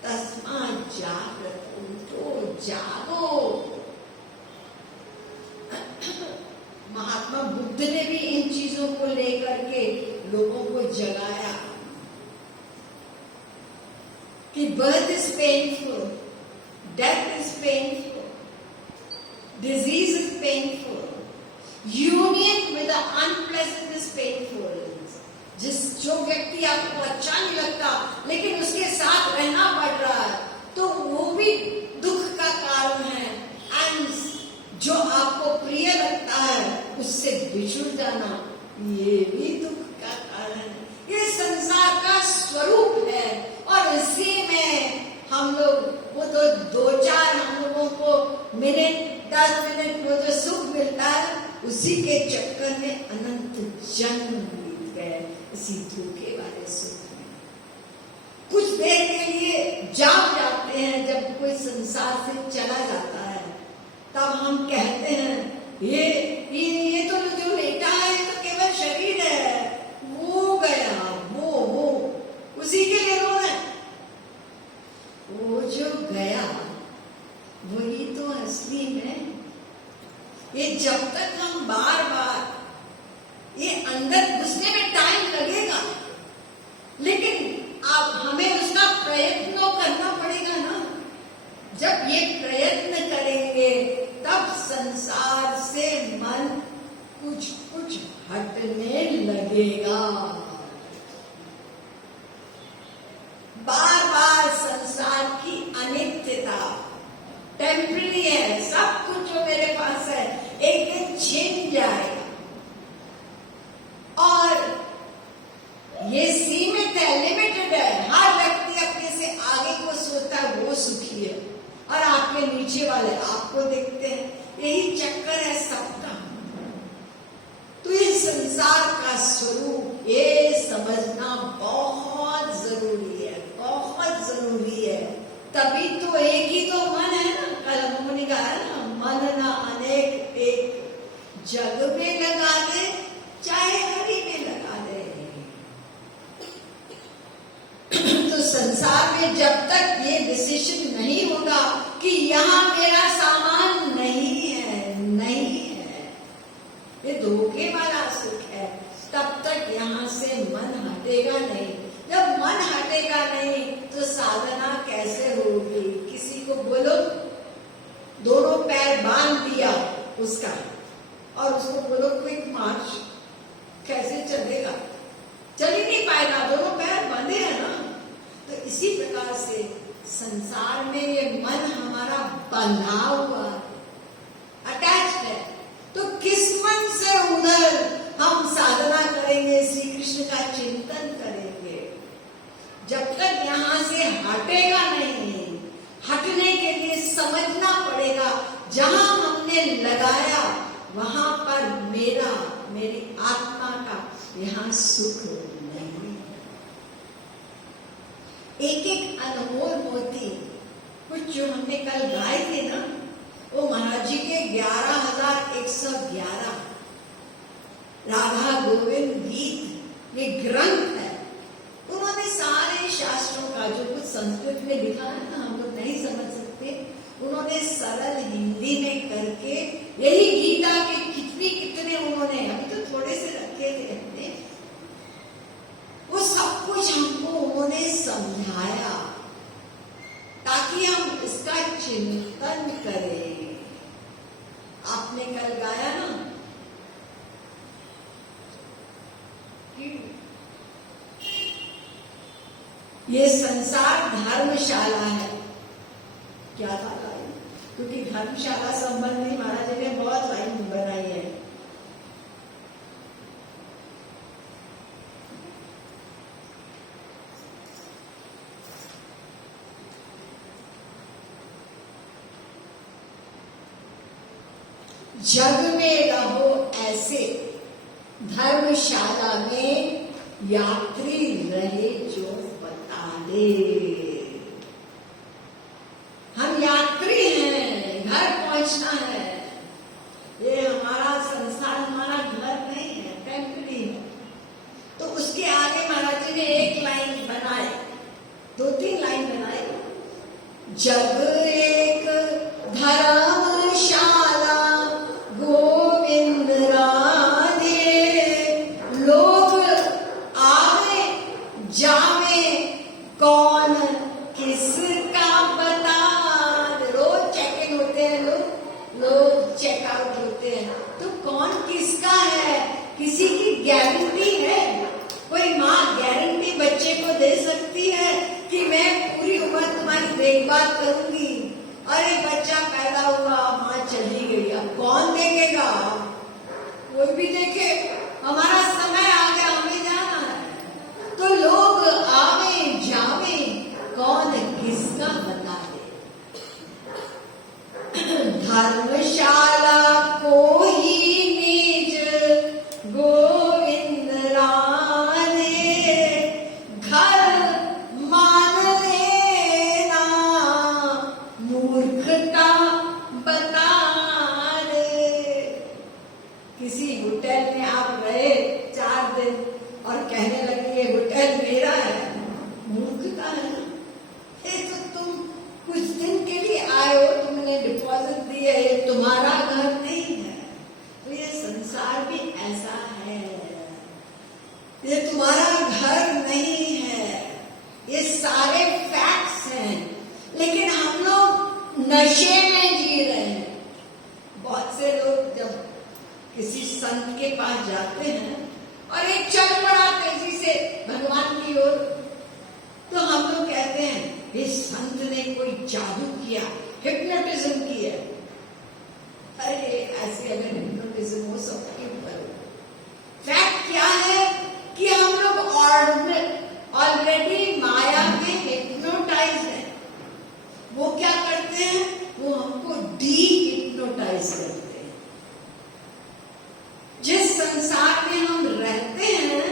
तस्मात् जागृत। उठो जागो। महात्मा बुद्ध ने भी इन चीजों को लेकर के लोगों को जगाया कि birth is painful, death is painful, disease is painful, union with the unpleasant is painful। जो व्यक्ति आपको अच्छा नहीं लगता लेकिन उसके साथ रहना पड़ रहा है तो वो भी दुख का कारण है। एंड जो आपको प्रिय लगता है उससे बिछुड़ जाना ये भी दुख का कारण है। ये संसार का स्वरूप है और इसी में हम लोग वो तो दो चार हम लोगों को मिनट 10 मिनट वो जो सुख मिलता है उसी के चक्कर में अनंत जन्म बीत गए इसी धोखे वाले सुख में। कुछ देर के लिए जाग जाते हैं, जब कोई संसार से चला जाता है तब हम कहते हैं ये तो जो लेटा है तो केवल शरीर है, वो गया वो उसी के लिए रो रहे। वो जो गया वही तो असली है। ये जब तक हम बार बार ये अंदर घुसने में टाइम लगेगा, लेकिन अब हमें उसका प्रयत्न करना पड़ेगा ना। जब ये प्रयत्न करेंगे तब संसार से मन कुछ कुछ हटने लगेगा। बार बार संसार की अनित्यता टेम्पररी है। सब कुछ जो मेरे पास है एक दिन छिन जाएगा और ये सीमित है, लिमिटेड है। हर व्यक्ति अपने से आगे को सोचता है वो सुखी है और आपके नीचे वाले आपको देखते हैं। यही चक्कर है सबका। तो इस संसार का स्वरूप ये समझना बहुत जरूरी है, बहुत जरूरी है। तभी तो एक ही तो मन है ना। कल हमने कहा ना, मन ना अनेक एक, जग में लगा दे चाहे हरि में लगा दे। तो संसार में जब तक ये डिसीजन नहीं होगा कि यहाँ मेरा सामान नहीं है, ये धोखे वाला सुख है, तब तक यहाँ से मन हटेगा नहीं। जब मन हटेगा नहीं तो साधना कैसे होगी? किसी को बोलो दोनों पैर बांध दिया उसका और उसको बोलो क्विक मार्च, संसार में ये मन हमारा बंधा हुआ अटैच्ड है, तो किस मन से उधर हम साधना करेंगे, श्री कृष्ण का चिंतन करेंगे? जब तक यहाँ से हटेगा नहीं, हटने के लिए समझना पड़ेगा जहां हमने लगाया वहां पर मेरी आत्मा का यहाँ सुख नहीं। एक एक अनमोल मोती कुछ जो हमने कल गाए थे ना, वो महाराज जी के 11,111 राधा गोविंद गीत, ये ग्रंथ है। उन्होंने सारे शास्त्रों का जो कुछ संस्कृत में लिखा है ना, हम लोग नहीं समझ सकते, उन्होंने सरल हिंदी में करके, यही गीता के कितने उन्होंने, अभी तो थोड़े से रखे थे हमने, वो सब कुछ हमको उन्होंने समझाया ताकि हम इसका चिंतन करें। आपने कल गाया ना कि ये संसार धर्मशाला है। क्या था लाइन? क्योंकि धर्मशाला संबंधी महाराज जी ने बहुत लाइन बनाई है। जग में रहो ऐसे, धर्मशाला में यात्री रहे जो बता दे। हम यात्री हैं, घर पहुंचना है। ये हमारा संसार हमारा घर नहीं है, टेम्पररी है। तो उसके आगे महाराज जी ने एक लाइन बनाए, 2-3 लाइन बनाए। जग एक धर्मशाला गोविंद राधे, लोग आवे जावे कौन किसका बता। रोज चेक इन होते हैं लोग चेकआउट होते हैं, तो कौन किसका है? किसी की गारंटी है? कोई माँ गारंटी बच्चे को दे सकती है कि मैं पूरी उम्र तुम्हारी देखभाल करूंगी? अरे बच्चा पैदा हुआ, माँ चली गई, अब कौन देखेगा? कोई भी देखे, हमारा समय आ गया, हमें जाना है। तो लोग आवे जावे कौन किसका बता दे। धर्मशाला को ही निज गोविंद राधे, घर मान लेना मूर्खता बता दे। किसी होटल में आप रहे 4 दिन और कहने लगे ये होटल मेरा है, मूर्खता है ना? ये तो तुम कुछ दिन के लिए आए हो, तुमने डिपॉजिट दी है, ये तुम्हारा घर नहीं है। तो ये संसार भी ऐसा है, ये तुम्हारा घर नहीं है। ये सारे फैक्ट्स हैं, लेकिन हम लोग नशे में जी रहे हैं। बहुत से लोग जब किसी संत के पास जाते हैं और एक चल पड़ा तेजी से भगवान की ओर, तो हम लोग कहते हैं इस संत ने कोई जादू किया, हिप्नोटिज्म किया। अरे ऐसे अगर हिप्नोटिज्म हो सबके ऊपर, फैक्ट क्या है कि हम लोग ऑलरेडी माया में हिप्नोटाइज है। वो क्या करते हैं? वो हमको डी हिप्नोटाइज करते हैं। जिस संसार में हम रहते हैं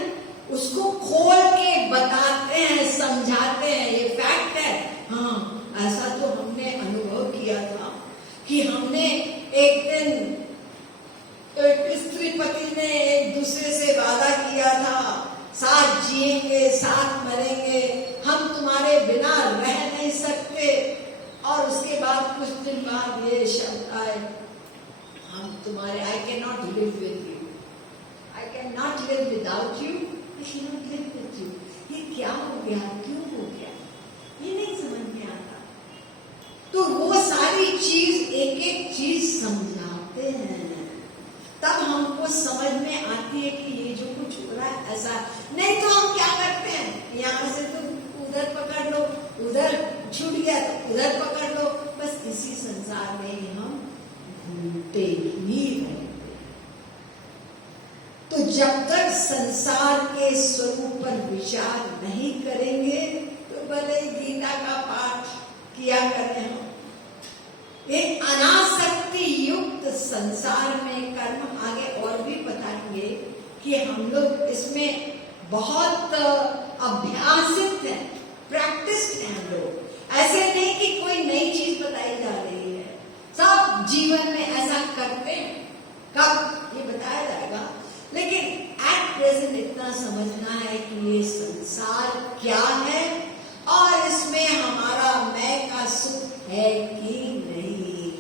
उसको खोल के बताते हैं, समझाते हैं, ये फैक्ट है। हाँ, ऐसा तो हमने अनुभव किया था कि हमने एक दिन स्त्री पति ने एक दूसरे से वादा किया था, साथ जिएंगे साथ मरेंगे, हम तुम्हारे बिना रह नहीं सकते। और उसके बाद कुछ दिन बाद ये शब्द आए, हम तुम्हारे, I can not live with you, I can not live without you, I can not live with you. ये क्या हो गया, क्यों हो गया, ये नहीं समझ में आता। तो वो सारी चीज एक एक चीज समझाते हैं, तब हमको समझ में आती है कि ये जो कुछ हो रहा है ऐसा नहीं। तो हम क्या करते हैं, यहाँ से तो उधर पकड़ लो, उधर छूट गया तो उधर पकड़ लो, बस इसी संसार में ही हम घूमते ही रहेंगे। तो जब तक संसार के स्वरूप पर विचार नहीं करेंगे तो भले गीता का पाठ किया करें हम, ये अनासक्ति युक्त संसार में कर्म आगे और भी बताएंगे कि हम लोग इसमें बहुत अभ्यासित हैं, प्रैक्टिस्ड हैं हम लोग। ऐसे नहीं कि कोई नई चीज बताई जा रही है, सब जीवन में ऐसा करते हैं। कब ये बताया जाएगा, लेकिन एट प्रेजेंट इतना समझना है कि ये संसार क्या है और इसमें हमारा मैं का सुख है कि नहीं।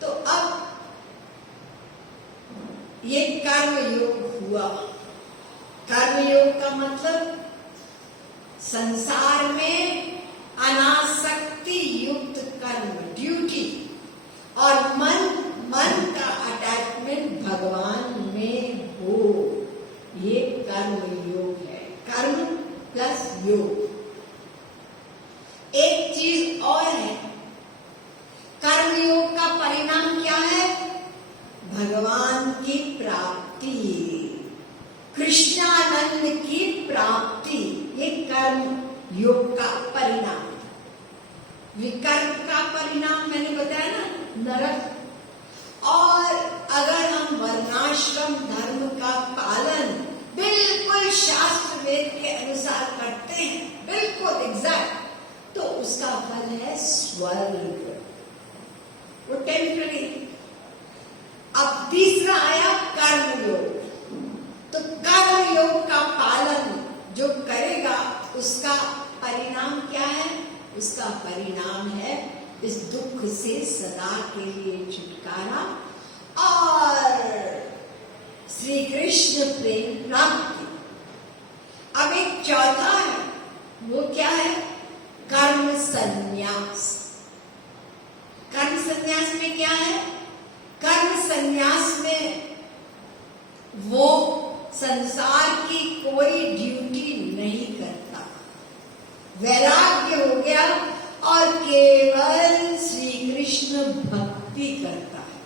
तो अब ये कर्म योग हुआ। कर्म योग का मतलब संसार में अनासक्ति युक्त कर्म, ड्यूटी, और मन का अटैचमेंट भगवान में हो, ये कर्म योग है। कर्म प्लस योग। एक चीज और है, कर्म योग का परिणाम क्या है? भगवान की प्राप्ति, कृष्णानंद की प्राप्ति, ये कर्म योग का परिणाम। विकर्म का परिणाम मैंने बताया ना, नरक। और अगर हम वर्णाश्रम धर्म का पालन बिल्कुल शास्त्र वेद के अनुसार करते हैं, बिल्कुल एग्जैक्ट, तो उसका फल है स्वर्ग, वो टेम्पररी। अब तीसरा आया कर्म योग। तो कर्म योग का पालन जो करेगा उसका परिणाम क्या है? उसका परिणाम है इस दुख से सदा के लिए छुटकारा और श्री कृष्ण प्रेम प्राप्ति। अब एक चौथा है, वो क्या है? कर्म संन्यास। कर्म संन्यास में क्या है? कर्म संन्यास में वो संसार की कोई ड्यूटी नहीं करता, वैराग्य हो गया और केवल श्री कृष्ण भक्ति करता है,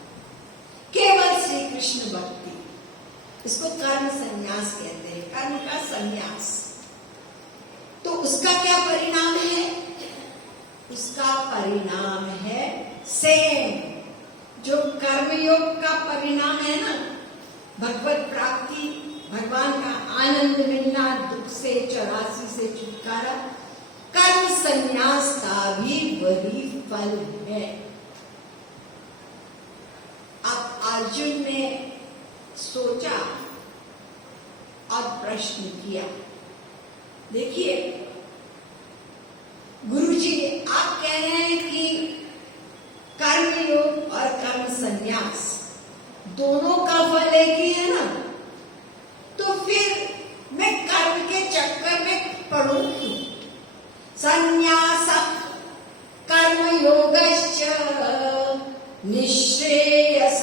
केवल श्री कृष्ण भक्ति। इसको कर्म संन्यास कहते हैं, कर्म का संन्यास। तो उसका क्या परिणाम है? उसका परिणाम है सेम जो कर्मयोग का परिणाम है ना, भगवत प्राप्ति, भगवान का आनंद मिलना, दुख से 84 से छुटकारा। कर्म संन्यास का भी वही फल है। अब अर्जुन ने सोचा और प्रश्न किया, देखिए गुरुजी आप कह रहे हैं कि कर्म योग और कर्म संन्यास दोनों का फल एक ही है ना, तो फिर मैं कर्म के चक्कर में पड़ूं क्यों? संन्यास कर्म योगश्च निःश्रेयस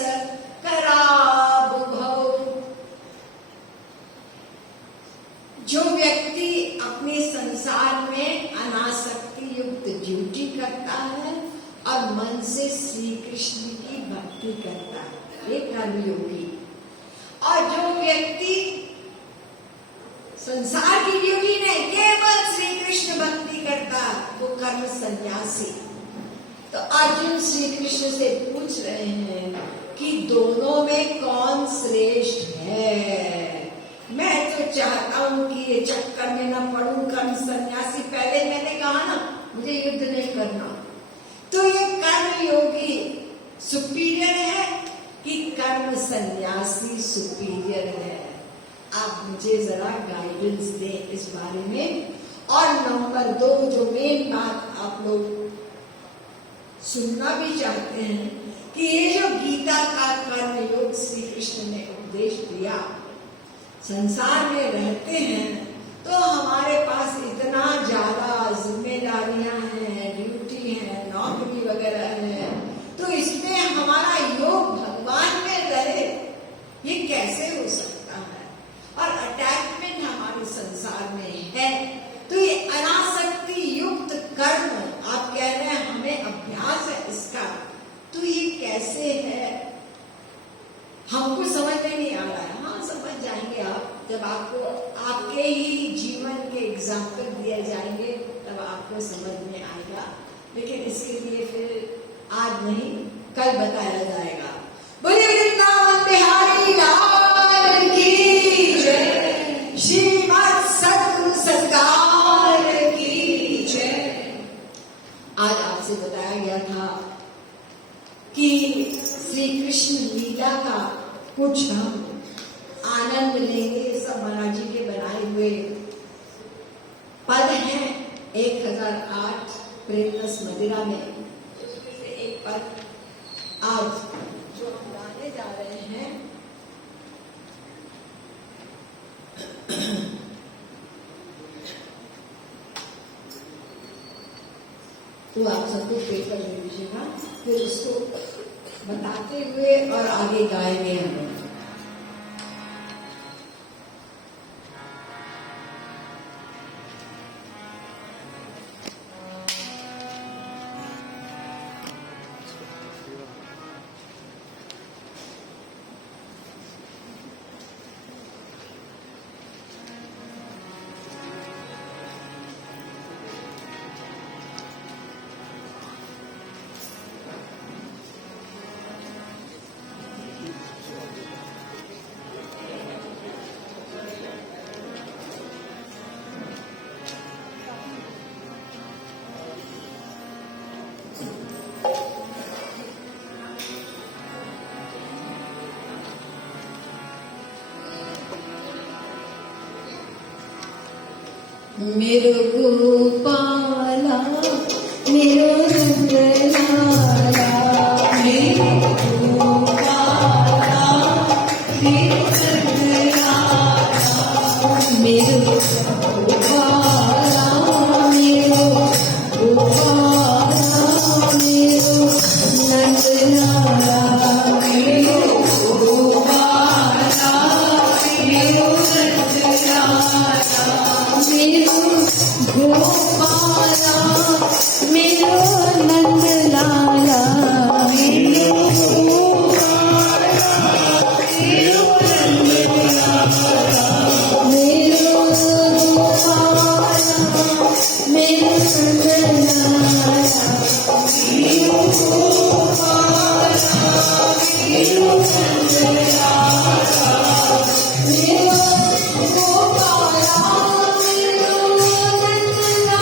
कराबुभौ। जो व्यक्ति अपने संसार में अनासक्ति युक्त ड्यूटी करता है और मन से श्री कृष्ण की भक्ति करता है, ये कर्मयोगी। और जो व्यक्ति संसार की ड्यूटी नहीं, केवल श्री कृष्ण भक्ति करता है, वो कर्म संन्यासी। तो अर्जुन श्री कृष्ण से पूछ रहे हैं कि दोनों में कौन श्रेष्ठ है? मैं तो चाहता हूं कि ये चक्कर में न पड़ूं, कर्म संन्यासी। पहले मैंने कहा ना, मुझे युद्ध नहीं करना। तो ये कर्म योगी सुपीरियर है कि कर्म संन्यासी सुपीरियर है? आप मुझे जरा गाइडेंस दें इस बारे में। और नंबर 2, जो मेन बात आप लोग सुनना भी चाहते हैं कि ये जो गीता का कर्म योग श्री कृष्ण ने उपदेश दिया, संसार में रहते हैं तो हमारे पास इतना ज्यादा जिम्मेदारियां हैं, ड्यूटी है, नौकरी वगैरह है, तो इसमें हमारा योग भगवान में रहे, ये कैसे हो सकता है? और अटैचमेंट हमारे संसार में है, तो ये जब आपको आपके ही जीवन के एग्जाम्पल दिए जाएंगे तब आपको समझ में आएगा, लेकिन इसके लिए फिर आज नहीं कल बताया जाएगा। बोलिए वृंदावन बिहारी लाल की जय, श्रीमद सद्गुरु सरकार की जय। आज आपसे बताया गया था कि श्री कृष्ण लीला का कुछ हम आनंद लेंगे। सब महाराज जी के बनाए हुए पद हैं 1008 प्रेम रस मदिरा में। उसमें से एक पद आज जो हम गाने जा रहे हैं, तो आप सबको पेपर ले लीजिएगा, फिर उसको बताते हुए और आगे गाएंगे हम। मेरो गोपाला मेरो रंगलाला, मेरो गोपाला मेरो रंगलाला, मेरो गोपाला मेरो गोपाला मेरो नंदलाला, मेरो गोपाला मेरो नंदलाला, मेरो गोपाला मेरो नंदलाला, मेरो गोपाला मेरो नंदलाला, मेरो गोपाला मेरो नंदलाला, मेरो गोपाला मेरो नंदलाला, मेरो गोपाला मेरो नंदलाला,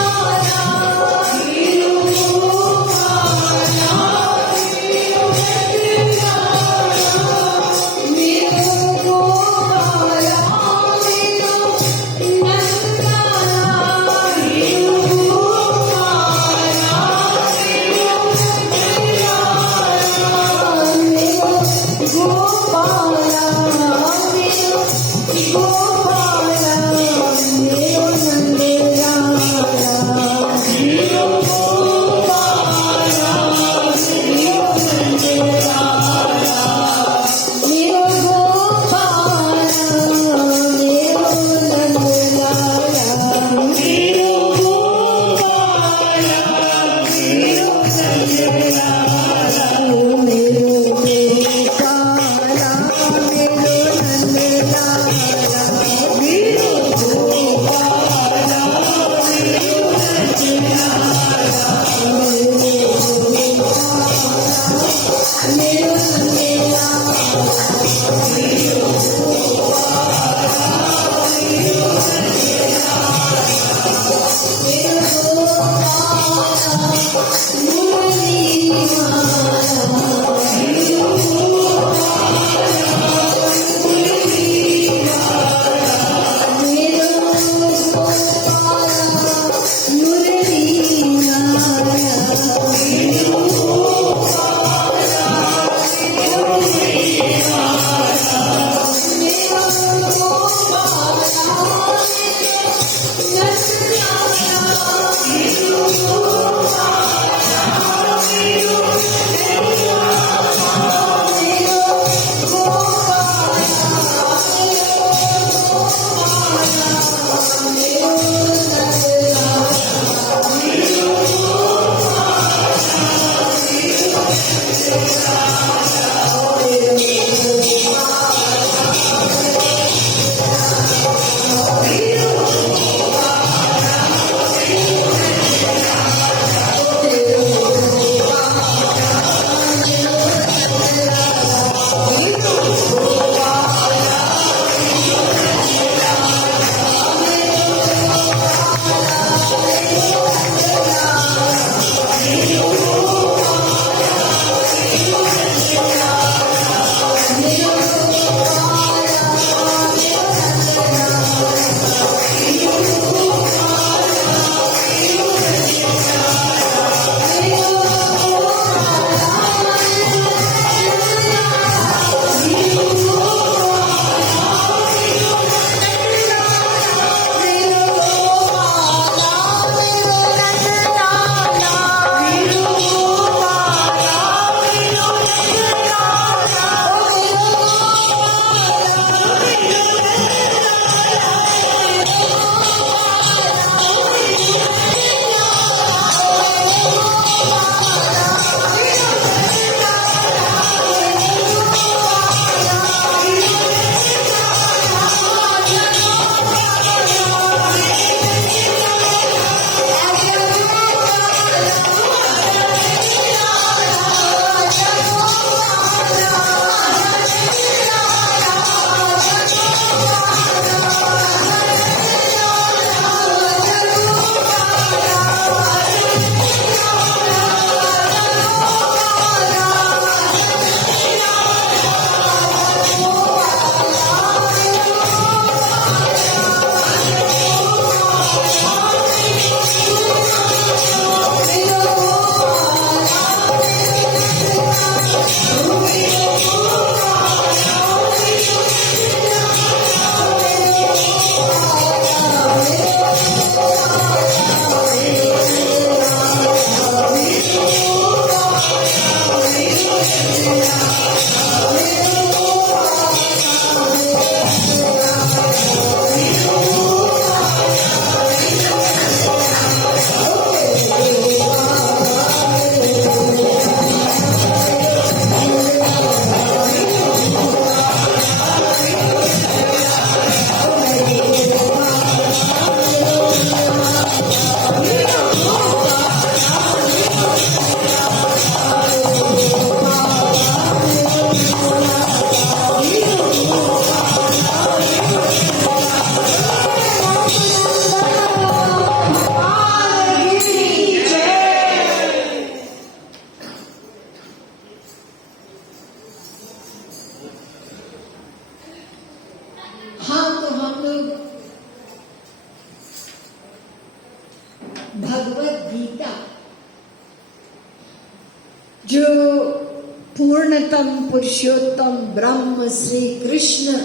उन्नतम पुरुषोत्तम ब्रह्म श्री कृष्ण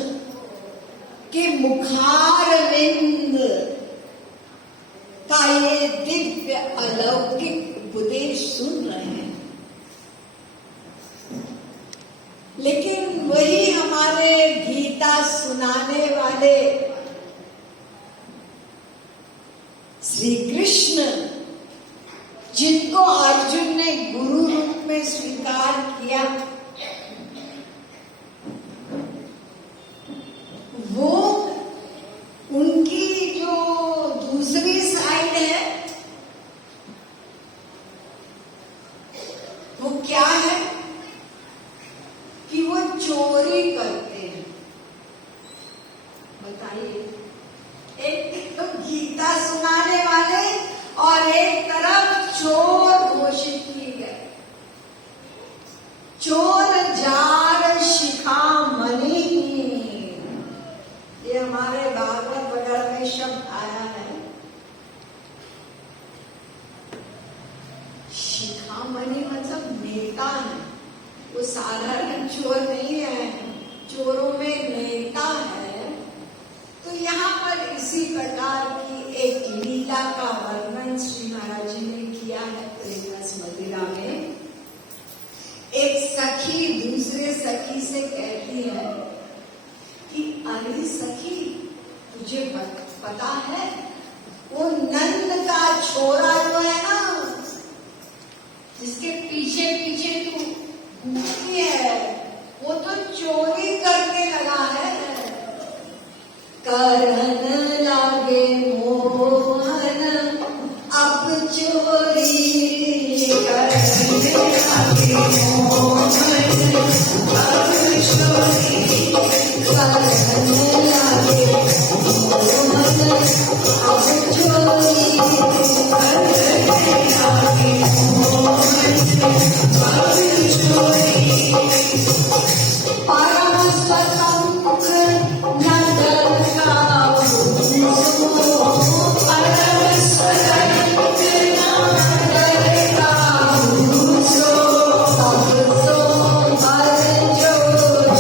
के मुखारविंद का ये दिव्य अलौकिक उपदेश सुन रहे हैं। लेकिन वही हमारे गीता सुनाने वाले श्री कृष्ण, जिनको अर्जुन ने गुरु रूप में स्वीकार किया, वो उनकी जो दूसरी साइड है वो क्या है कि वो चोरी करते हैं। बताइए, एक तो गीता सुनाने वाले और एक तरफ चोर घोषित किए गए। चोर जार शिखामणि, ये हमारे भागवत वगैरह में शब्द आया है। शिखामणि मतलब नेता है, वो साधारण चोर नहीं है, चोरों में नेता है। तो यहाँ पर इसी प्रकार की एक लीला का वर्णन श्री महाराज जी ने किया है प्रेमरस मदिरा में। एक सखी दूसरे सखी से कहती है कि अरे सखी, तुझे पता है वो नंद का छोरा जो है ना, जिसके पीछे पीछे तू घूमती है, वो तो चोरी करने लगा है। करन लागे मोहन अब चोरी, करन लागे मोहन अब चोरी, करन लागे मोहन अब चोरी, करन लागे मोहन अब चोरी। परम स्वतंत्र नंदन का परम स्वतंत्र नंदन का सो अब सो हर चोरी,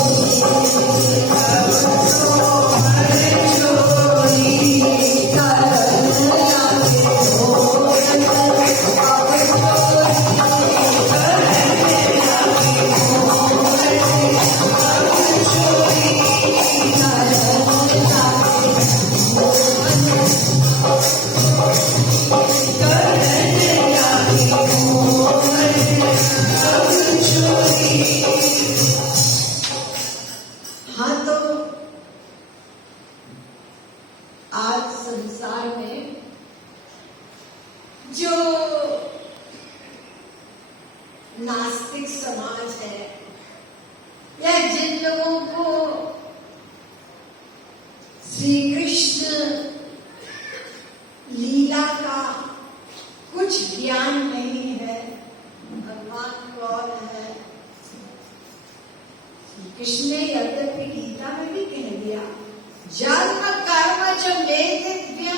अब सो हर चोरी, करन लागे मोहन अब चोरी, करन लागे मोहन अब चोरी, करन लागे हाँ, तो आज संसार में जो नास्तिक समाज है, या जिन लोगों को श्री कृष्ण लीला का कुछ ज्ञान नहीं है, भगवान कौन है, श्री कृष्ण ने यद्यपि गीता में भी कह दिया, जन्म कर्म च मे दिव्य,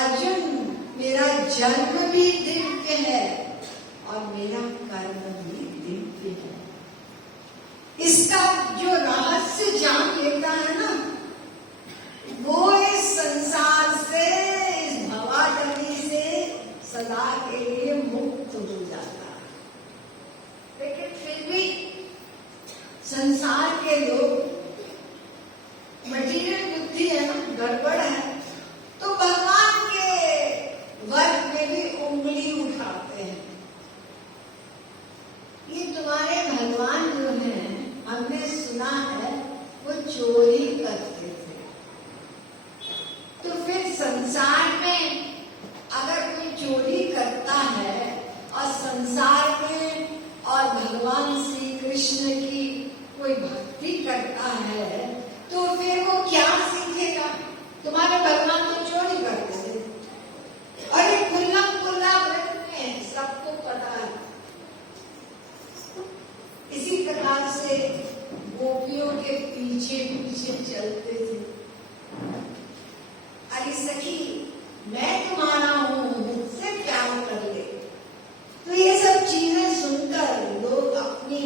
अर्जुन मेरा जन्म भी दिव्य है और मेरा कर्म भी दिव्य है। इसका जो रहस्य जान लेता है ना, वो इस संसार से, इस भवाडंडी से सदा के लिए मुक्त हो जाता है। लेकिन फिर भी संसार के लोग, मटीरियल बुद्धि है ना, गड़बड़ है, तो भगवान के वर्ग में भी उंगली उठाते हैं। ये तुम्हारे भगवान जो हैं, हमने सुना है वो चोरी करते थे। तो फिर संसार में अगर कोई चोरी करता है और संसार में और भगवान श्री कृष्ण की कोई भक्ति करता है, तो फिर वो क्या सीखेगा? तुम्हारे भगवान तो चोरी करते थे और ये खुल्ला खुल्ला व्रत में सबको पता है। इसी प्रकार से गोपियों के पीछे पीछे चलते थे। अरे सखी, मैं तुम्हारा हूं, मुझसे प्यार कर ले। तो ये सब चीजें सुनकर लोग अपनी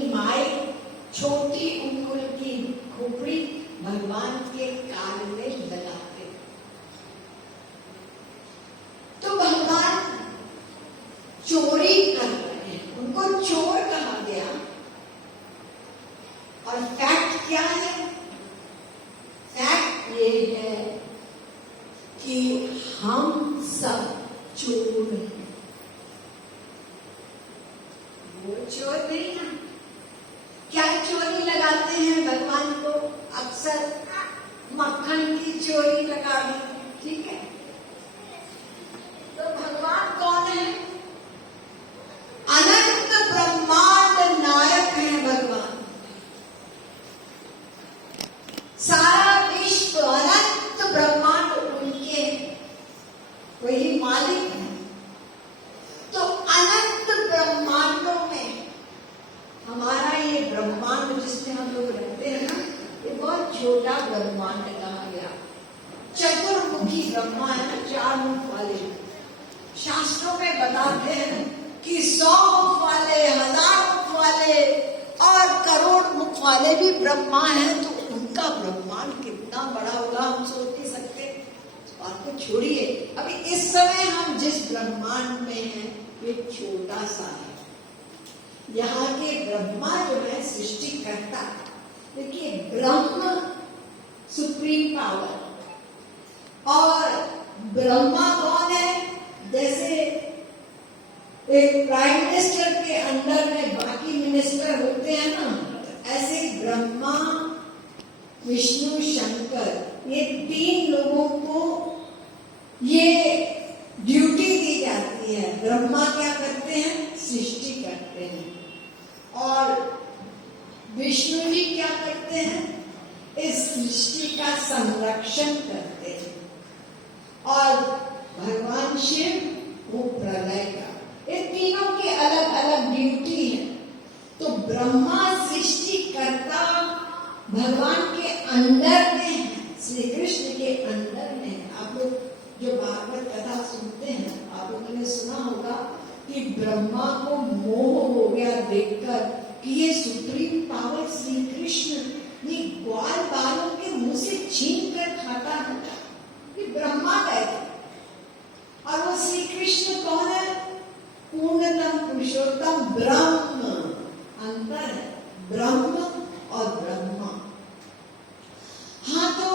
लगा ली, ठीक है। तो भगवान कौन है? अनंत ब्रह्मांड नायक है भगवान। सारा विश्व अनंत ब्रह्मांड उनके हैं, वही मालिक है। तो अनंत ब्रह्मांडों में हमारा ये ब्रह्मांड जिसमें हम लोग रहते हैं ना, ये बहुत छोटा ब्रह्मांड कहा गया। चतुर्मुखी ब्रह्मा है ना, 4 मुख वाले। शास्त्रों में बताते हैं कि 100 मुख वाले, 1000 मुख वाले और करोड़ मुख वाले भी ब्रह्मा हैं। तो उनका ब्रह्मांड कितना बड़ा होगा हम सोच नहीं सकते। बात को छोड़िए, अभी इस समय हम जिस ब्रह्मांड में हैं ये छोटा सा है। यहाँ के ब्रह्मा जो है सृष्टिकर्ता, देखिए ब्रह्म सुप्रीम पावर, और ब्रह्मा कौन है? जैसे एक प्राइम मिनिस्टर के अंडर में बाकी मिनिस्टर होते हैं ना, ऐसे ब्रह्मा विष्णु शंकर ये 3 लोगों को ये ड्यूटी दी जाती है। ब्रह्मा क्या करते हैं? सृष्टि करते हैं। और विष्णु जी क्या करते हैं? इस सृष्टि का संरक्षण करते हैं। और भगवान शिव वो प्रलय का। ये तीनों की अलग अलग ड्यूटी है। तो ब्रह्मा सृष्टि करता भगवान के अंदर में है, श्री कृष्ण के अंदर में है। आप लोग जो भागवत कथा सुनते हैं, आप लोगों ने सुना होगा कि ब्रह्मा को मोह हो गया देखकर कि ये सुप्रीम पावर श्री कृष्ण ये ग्वाल बालों के मुंह से छीन कर खाता है। ये ब्रह्मा गए थे। और वो श्री कृष्ण कौन है? पूर्णतम पुरुषोत्तम ब्रह्म। अंतर है ब्रह्म और ब्रह्मा। हाँ, तो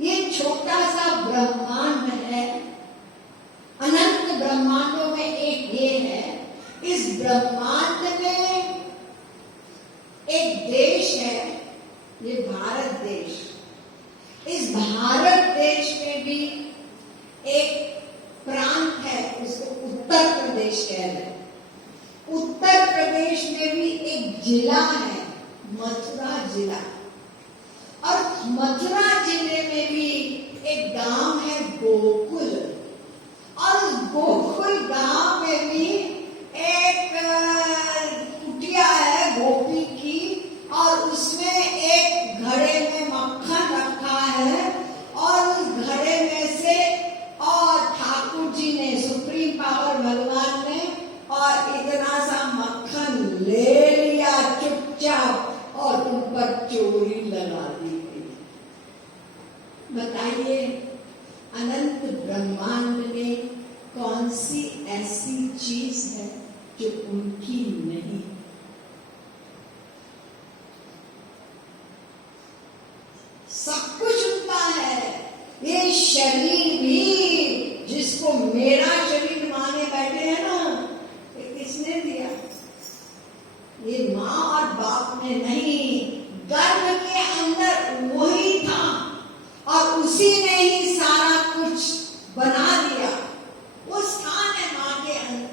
ये छोटा सा ब्रह्मांड है, अनंत ब्रह्मांडों में एक ये है। इस ब्रह्मांड में एक देश है, ये भारत देश। इस भारत देश में भी एक प्रांत है, उसको उत्तर प्रदेश कह रहे हैं। उत्तर प्रदेश में भी एक जिला है, मथुरा जिला। और मथुरा जिले में भी एक गांव है गोकुल। और उस गोकुल गांव में भी एक कुटिया है गोपी की, और उसमें एक घड़े में मक्खन रखा है। और उस घड़े में से और ठाकुर जी ने, सुप्रीम पावर भगवान ने, और इतना सा मक्खन ले लिया चुपचाप और उन पर चोरी लगा दी गई। बताइए अनंत ब्रह्मांड में कौन सी ऐसी चीज है जो उनकी नहीं? सब कुछ उनका है। ये शरीर भी जिसको मेरा शरीर माने बैठे हैं ना, ये किसने दिया? ये माँ और बाप ने नहीं, गर्भ के अंदर वही था और उसी ने ही सारा कुछ बना दिया। वो स्थान है माँ के अंदर,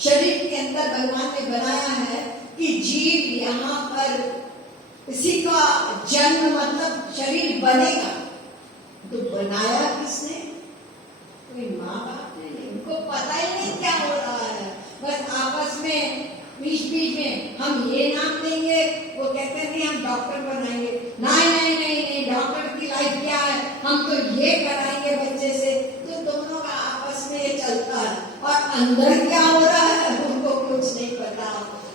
शरीर के अंदर भगवान ने बनाया है कि जीव यहाँ पर इसी का जन्म मतलब शरीर बनेगा। तो बनाया किसने? कोई माँ बाप ने नहीं। उनको पता ही नहीं क्या हो रहा है। बस आपस में बीच बीच में हम ये नाम देंगे, वो कहते हैं नहीं हम डॉक्टर बनाएंगे। नहीं नहीं नहीं नहीं, डॉक्टर की लाइफ क्या है, हम तो ये कराएंगे बच्चे से। तो दोनों का आपस में ये चलता है और अंदर क्या हो रहा है उनको कुछ नहीं पता।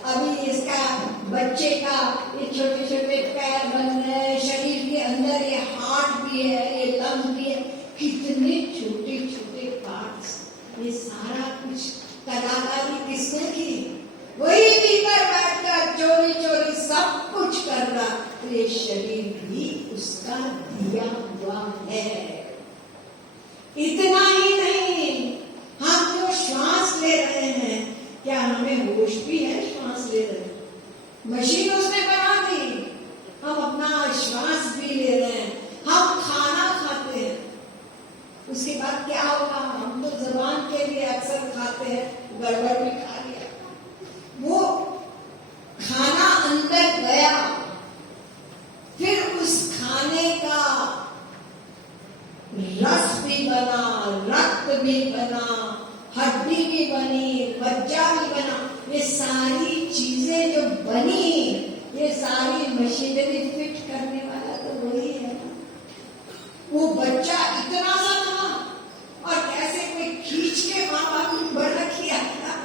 अभी इसका बच्चे का ये छोटे छोटे पैर बन रहे हैं, शरीर के अंदर ये हार्ट भी है, ये लंग भी है, कितने छोटे छोटे पार्ट्स। ये सारा कुछ कलाकारी किसने की? वही भीतर बैठकर चोरी चोरी सब कुछ कर रहा। तो ये शरीर भी उसका दिया हुआ है। इतना ही नहीं, हम जो श्वास ले रहे हैं, क्या हमें होश भी है? श्वास ले रहे हैं, मशीन उसने बना दी, हम अपना श्वास भी ले रहे हैं। हम खाना खाने का रस भी बना, रक्त भी बना, हड्डी भी बनी, मज्जा भी बना। ये सारी चीजें जो बनी, ये सारी मशीनरी फिट करने वाला तो वही है ना। वो बच्चा इतना सा था और कैसे कोई खींच के माँ बाप ने बड़ा किया था।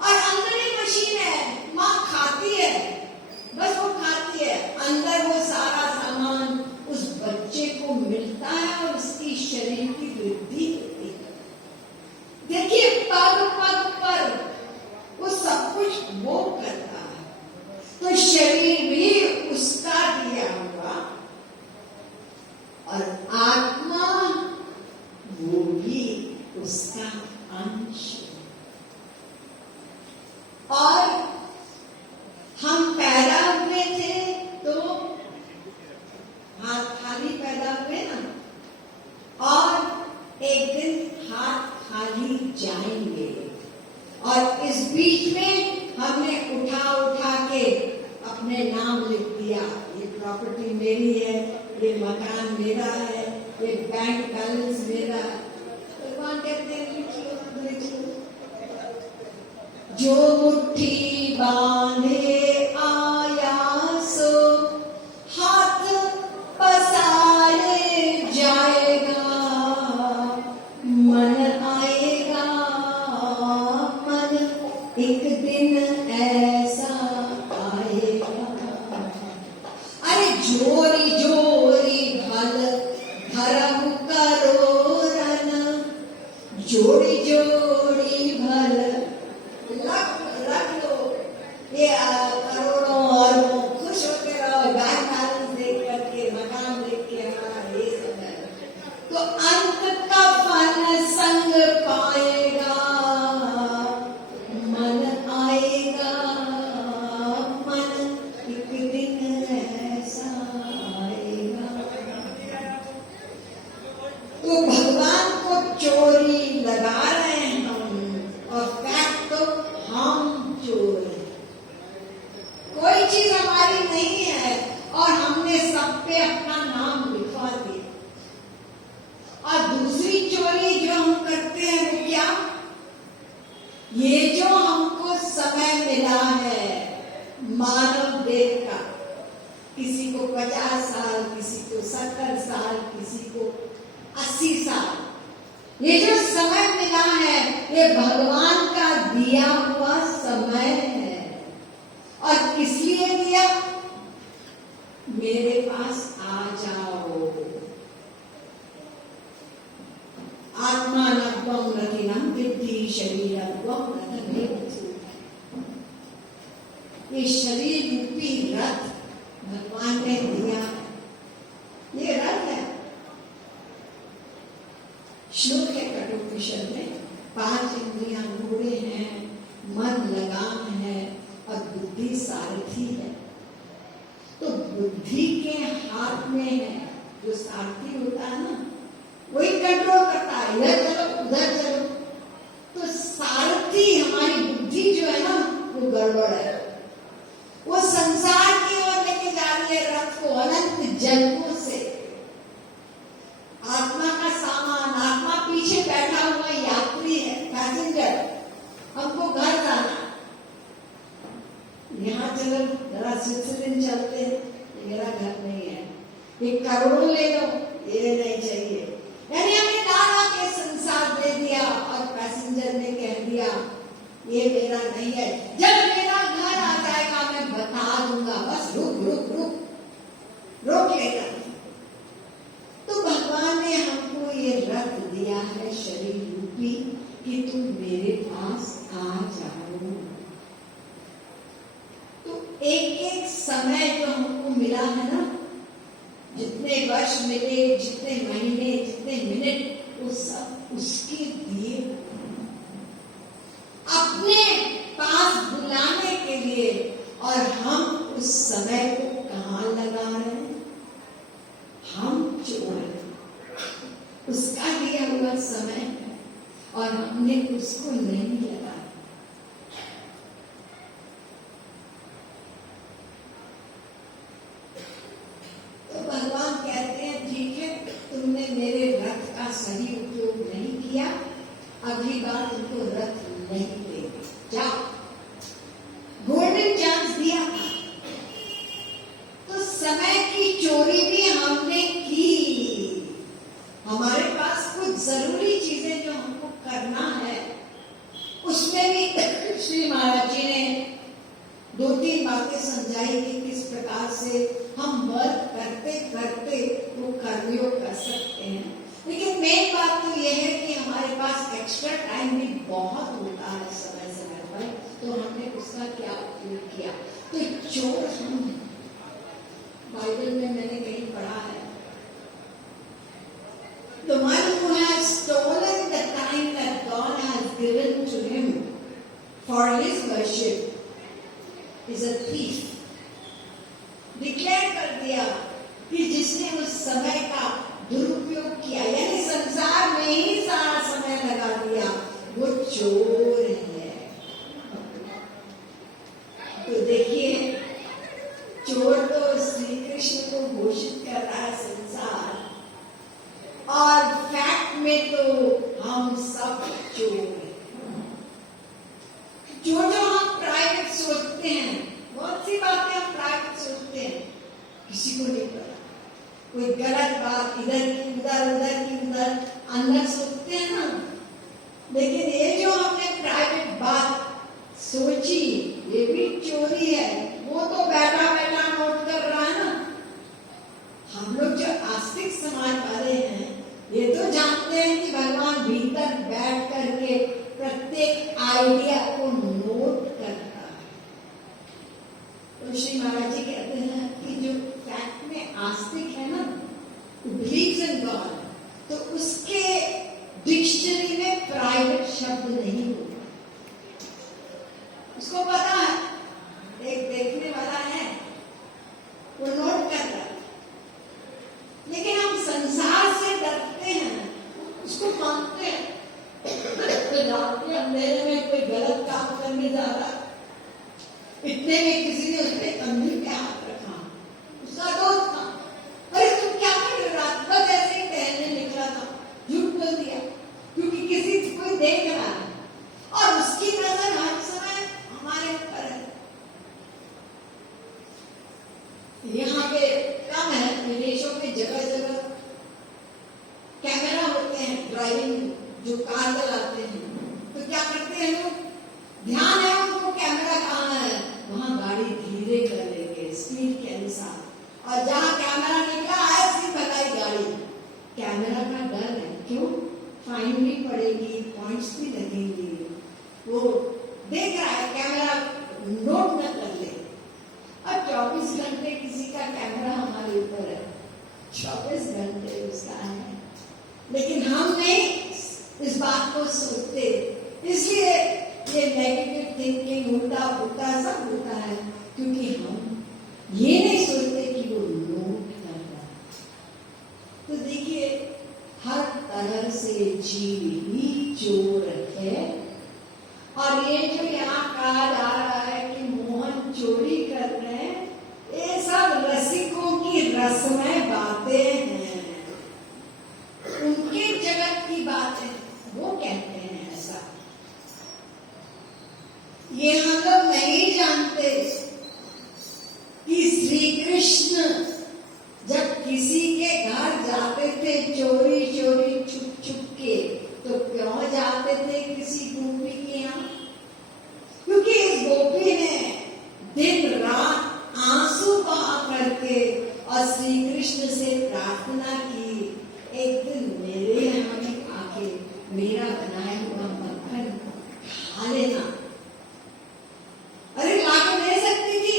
और अंदर ही मशीन है, माँ खाती है, बस वो खाती है, अंदर वो सारा सामान उस बच्चे को मिलता है और उसकी शरीर की वृद्धि होती है। देखिए पग पग पर वो सब कुछ वो करता है, तो शरीर भी उसका दिया हुआ और आत्मा वो भी उसका अंश। और हम पैदा हुए थे तो हाथ खाली पैदा हुए ना, और एक दिन हाथ खाली जाएंगे। और इस बीच में हमने उठा उठा के अपने नाम लिख दिया, ये प्रॉपर्टी मेरी है, ये मकान मेरा है, ये बैंक बैलेंस मेरा है। भगवान कहते हैं लिख लो, लिख लो। जो मुट्ठी बांधे आया सो हाथ पसारे जाएगा, मन आएगा, मन एक दिन ऐसा आएगा। अरे जोरी जोरी भल धर्म करो रन, जोड़ी जोड़ी भल रख लो। ये करोड़ों और खुश होते रहो, बैंक बैलेंस देख करके, मकान देख के, हमारा ये सब है। तो अंत का फल संग पाएगा, मन आएगा, मन एक दिन ऐसा आएगा। तो भगवान को चोरी लगा रहे हैं हम, और फैक्ट तो हम चोर हैं। कोई चीज हमारी नहीं है और हमने सब पे अपना नाम लिखवा दिया। और दूसरी चोरी जो हम करते हैं वो क्या, ये जो हमको समय मिला है मानव देह का, किसी को 50 साल, किसी को 70 साल, किसी को 80 साल, ये जो समय मिला है ये भगवान का दिया हुआ समय है। और किस लिए दिया, मेरे पास आ जाओ। आत्मा नत्वं रतिनं विद्धि शरीरत्वं रतमेव। ये शरीर रूपी रथ भगवान ने दिया, ये रथ है। श्लोक है कठोपनिषद में, 5 इंद्रियां घोड़े हैं, मन लगाम है और बुद्धि सारथी है। तो बुद्धि के हाथ में है, जो सारथी होता है ना, वही कंट्रोल करता है, इधर चलो उधर चलो। तो सारथी हमारी बुद्धि जो है ना वो गड़बड़ है, वो संसार की ओर लेके जा रही है रथ को अनंत जन्मों से। आत्मा का सामान, आत्मा पीछे बैठा हुआ यात्री है, पैसेंजर, हमको घर जाना, यहाँ चलो जरा स्विट्जरलैंड चलते हैं, मेरा घर नहीं है, एक करोड़ ले लो, ये नहीं चाहिए। यानी हमने दादा के संसार दे दिया और पैसेंजर ने कह दिया ये मेरा नहीं है, जब मेरा घर आ जाएगा मैं बता दूंगा, बस रुक रुक रुक रोक लेगा। तो भगवान ने हमको ये रथ दिया है शरीर रूपी कि तुम मेरे पास आ जाओ। तो एक एक समय जो हमको मिला है ना, जितने वर्ष मिले, जितने महीने, जितने मिनट, वो सब उसके दिए अपने पास बुलाने के लिए। और हम उस समय को कहाँ लगा रहे हैं, हम चोर हैं, उसका दिया हुआ समय है और हमने उसको नहीं लगाया। तो सही उपयोग नहीं किया, अगली बार तुमको रथ नहीं देंगे, जाओ। गोल्डन चांस दिया था। तो समय की चोरी भी हमने की। हमारे पास कुछ जरूरी चीजें जो हमको करना है, उसमें भी श्री महाराज जी ने 2-3 बातें समझाई कि किस प्रकार से हम वर्क करते करते वो कर्मयोग कर सकते हैं। लेकिन मेन बात तो यह है कि हमारे पास एक्स्ट्रा टाइम भी बहुत होता है समय समय पर, तो हमने उसका क्या उपयोग किया। तो चोर हम, बाइबल में मैंने कहीं पढ़ा है, the one who has stolen the time that God has given to him for his worship is a thief. Declare कर दिया कि जिसने उस समय का दुरुपयोग किया, यानी संसार में ही सारा समय लगा दिया, वो चोर है। तो देखिए, चोर तो श्री कृष्ण को घोषित कर रहा है संसार, और फैक्ट में तो हम सब चोर हैं। जो हम प्राइवेट सोचते हैं, बहुत सी बातें हम प्राइवेट सोचते हैं, किसी को नहीं पता। कोई गलत बात इधर की उधर, उधर की उधर, अंदर सोचते हैं ना। लेकिन ये जो हमने प्राइवेट बात सोची, ये भी चोरी है। वो तो बैठा बैठा नोट कर रहा है ना। हम लोग जो आस्तिक समाज वाले हैं, ये तो जानते हैं कि भगवान भीतर बैठ करके प्रत्येक आइडिया को नोट करता है। तो श्री महाराज जी कहते हैं कि जो फैक्ट में आस्तिक है ना, बिलीव्स इन गॉड, तो उसके डिक्शनरी में प्राइवेट शब्द नहीं होगा। उसको पता है, एक देखने वाला है, वो नोट कर रहा है। लेकिन हम संसार से डरते हैं, उसको मानते हैं। तो रात के अंधेरे में कोई गलत काम करने जा रहा, इतने में किसी ने उसके कंधे पे हाथ रखा, उसका दोस्त था। अरे तुम क्या कर रहे हो? रात भर ऐसे ही टहलने निकला था, झूठ बोल दिया, क्योंकि किसी कोई देख रहा है और उसकी नजर हर समय हमारे ऊपर है। यहाँ पे कम है, विदेशों में जगह जगह कैमरा होते हैं, ड्राइविंग जो कार चलाते हैं, तो क्या करते हैं लोग, ध्यान है उनको कैमरा कहाँ है, वहां गाड़ी धीरे कर लेंगे स्पीड के अनुसार, और जहां कैमरा निकला है सिर्फ भगाई गाड़ी। कैमरा का डर है, क्यों? फाइन भी पड़ेगी, पॉइंट्स भी लगेंगे। वो देख रहा है कैमरा नोट न कर ले। अब 24 घंटे किसी का कैमरा हमारे ऊपर है, 24 घंटे उसका है, लेकिन हम नहीं इस बात को सोचते। इसलिए ये नेगेटिव थिंकिंग, उल्टा पुल्टा सब होता है, क्योंकि हम ये नहीं सोचते कि वो नोट कर रहा है। तो देखिए, हर तरह से जीव ही चोर है। और ये जो यहाँ कहा जा रहा है कि मोहन चोरी कर रहे हैं, ये सब रसिकों की रसमय बातें हैं, उनके जगत की बातें, वो कहते हैं ऐसा। ये हम लोग नहीं जानते कि श्री कृष्ण जब किसी के घर जाते थे चोरी चोरी छुप छुप के, तो क्यों जाते थे किसी गोपी के यहाँ? क्योंकि इस गोपी ने दिन रात आंसू बहा करके और श्री कृष्ण से प्रार्थना की, एक दिन मेरे यहाँ भी आके मेरा बनाया हुआ मक्खन खा लेना। अरे लाके दे सकती थी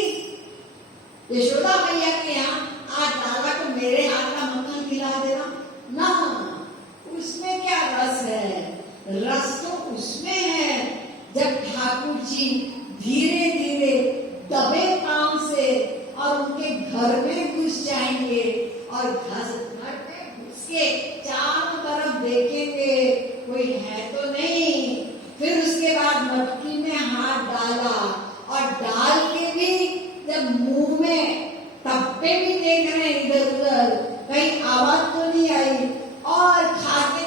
यशोदा मैया के यहाँ, आज लाला को मेरे हाथ का मक्खन खिला देना ना। उसमें क्या रस है? रस तो उसमें है जब ठाकुर जी धीरे धीरे दबे पांव से और उनके घर में घुस जाएंगे और घर में घुस के चारों तरफ देखेंगे कोई है तो नहीं। फिर उसके बाद मटकी में हाथ डाला और डाल के भी जब मुंह में टप्पे भी देख रहे हैं इधर उधर, कहीं आवाज तो नहीं आई, और खाते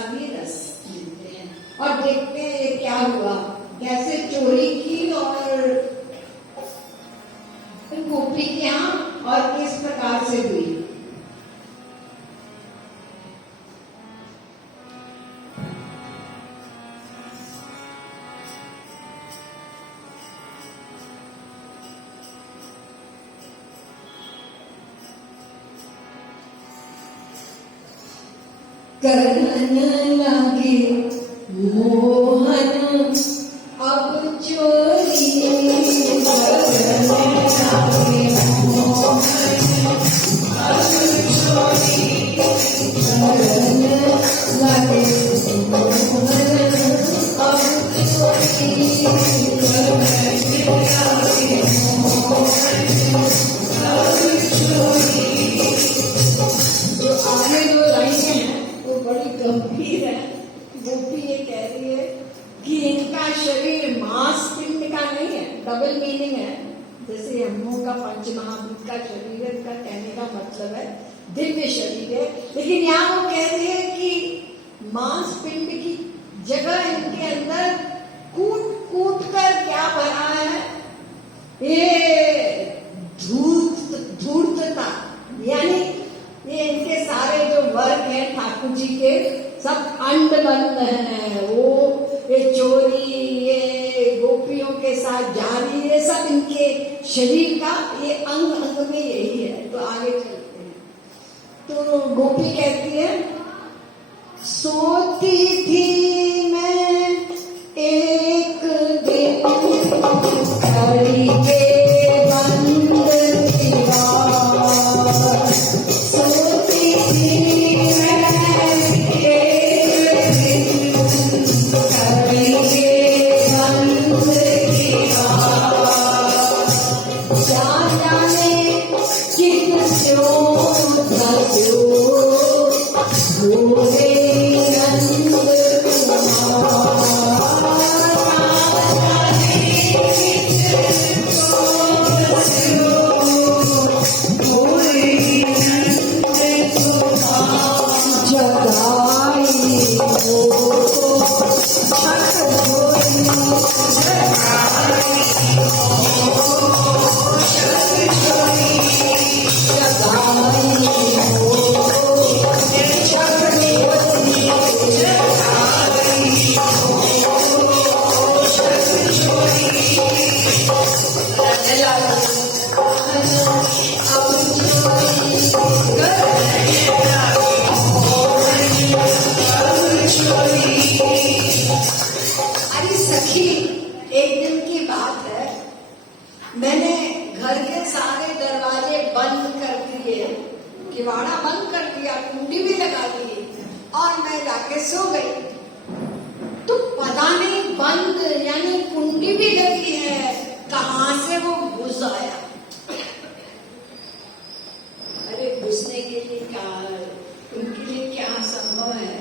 का भी रस लेते हैं और देखते हैं ये क्या हुआ, कैसे चोरी की और गोपी के यहाँ और किस प्रकार से हुई। करन लगे मोहन अब चोरी, करन लगे मोहन अब चोरी, करन लगे मोहन अब चोरी, करन लगे मोहन अब चोरी। जो आगे जो लाइनें हैं वो बड़ी गंभीर है। गोपी ये कह रही है कि इनका शरीर मांस पिंड का नहीं है, डबल मीनिंग है। जैसे हम लोगों का पंचमहाभूत का शरीर है, इनका कहने का मतलब है दिव्य शरीर है, लेकिन यहाँ वो कह रही है कि मांस पिंड की जगह इनके अंदर कूट कूट कर क्या भरा है, ये धूर्तता, यानी ये इनके सारे जो वर्क है ठाकुर जी के सब अंड बंद है। वो ये चोरी, ये गोपियों के साथ जारी, ये सब इनके शरीर का ये अंग अंग में यही है। तो आगे चलते हैं। तो गोपी कहती है, सोती थी मैं एक दिन घड़ी के बंद दीवार, सोती थी मैं एक दिन घड़ी के बंद दीवार, जाने किसको दस्यो भोले नंद कुमार, किवाड़ा बंद कर दिया, कुंडी भी लगा दी और मैं जाके सो गई। तो पता नहीं बंद यानी कुंडी भी लगी है, कहां से वो घुस आया। अरे घुसने के लिए क्या, उनके लिए क्या संभव है।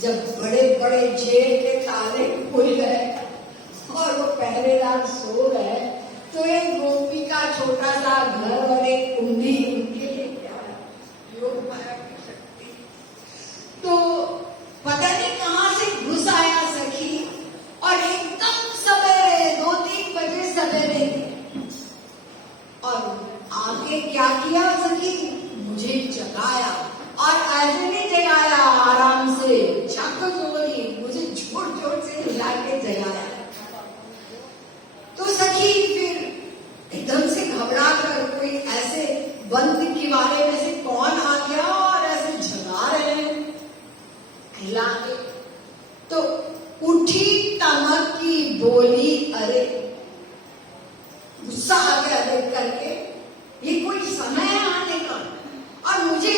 जब बड़े बड़े जेल के ताले खुल गए और वो पहले रात सो गए, तो एक गोपी का छोटा सा घर और एक कुंडी उनके लिए क्या योग माया की शक्ति। तो पता नहीं कहां से घुस आया सखी, और एकदम सवेरे 2-3 बजे सवेरे, और आगे क्या किया सखी, मुझे जगाया, और ऐसे नहीं जगाया आराम से, चाकचोरी मुझे जोर जोर से हिला के जगाया। तो सखी फिर एकदम से घबरा कर, कोई ऐसे बंद किवाड़े में से कौन आ गया और ऐसे जगा रहे हैं हिला के। तो उठी तमक की बोली, अरे गुस्सा आ गया देख करके, ये कोई समय है आने का, और मुझे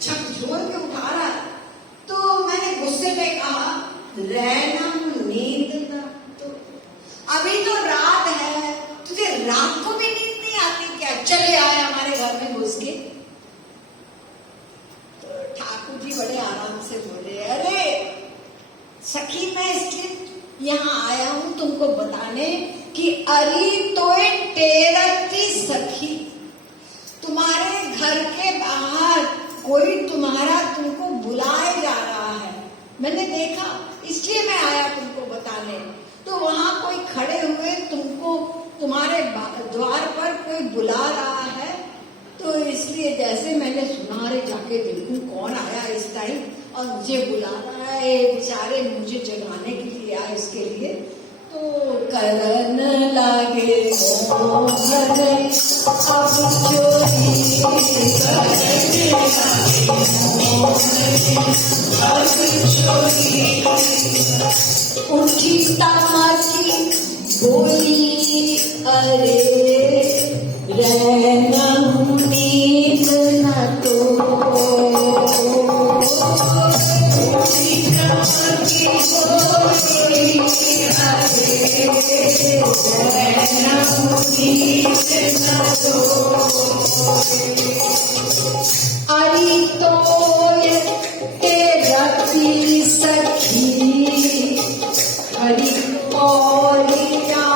झकझोर के उठा रहा है। तो मैंने गुस्से में कहा, रहना नींद ना, तो अभी तो रात है, तुझे रात को भी नींद नहीं आती क्या, चले आए हमारे घर में घुस के। तो ठाकुर जी बड़े आराम से बोले, अरे सखी मैं इसलिए यहाँ आया हूं तुमको बताने कि अरी तो टेरती सखी, तुम्हारे घर के बाहर कोई तुम्हारा तुमको बुलाए जा रहा है, मैंने देखा, इसलिए मैं आया तुमको बताने। तो वहां कोई खड़े हुए, तुमको तुम्हारे द्वार पर कोई बुला रहा है, तो इसलिए जैसे मैंने सुना, अरे जाके देखूं कौन आया इस टाइम और मुझे बुला रहा है, बेचारे मुझे जगाने के लिए आए इसके लिए। तो करन लागे अब चोरी, उठी तमाची बोली, अरे रहना उम्मीद न तो, उठी तमाची बोली, अरे रहना उम्मीद न तो, अरे तो तेरा पी सखी हरी पौड़िया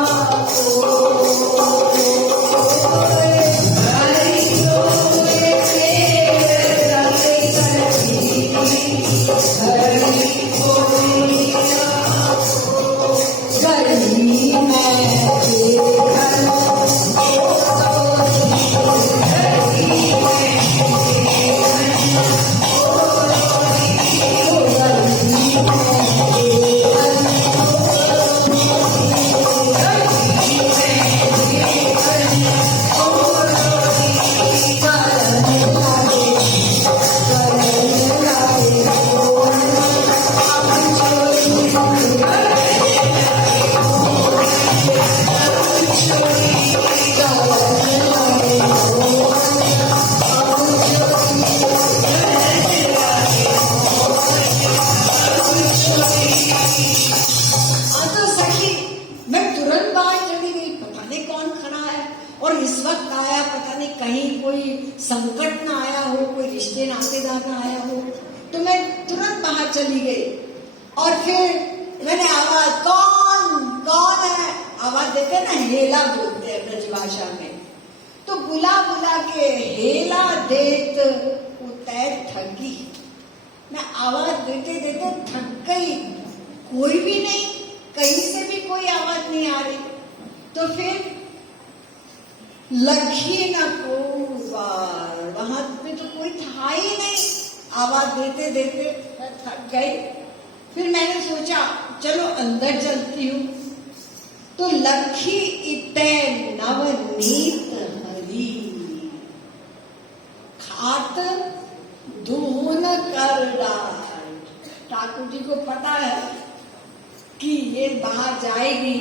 संकट ना आया हो, कोई रिश्ते नातेदार ना आया हो, तो मैं तुरंत बाहर चली गई। और फिर मैंने आवाज, कौन कौन है, आवाज देते ना, हेला बोलते हैं ब्रजभाषा में। तो बुला बुला के हेला देत उतै थकी, मैं आवाज देते देते थक गई, कोई भी नहीं, कहीं से भी कोई आवाज नहीं आ रही। तो फिर लखी न को बार, वहां पे तो कोई था ही नहीं, आवाज देते देते मैं थक गई। फिर मैंने सोचा चलो अंदर चलती हूँ। तो लखी इतै नवनीत हरी, खात धून कर डाल। ठाकुर जी को पता है कि ये बाहर जाएगी,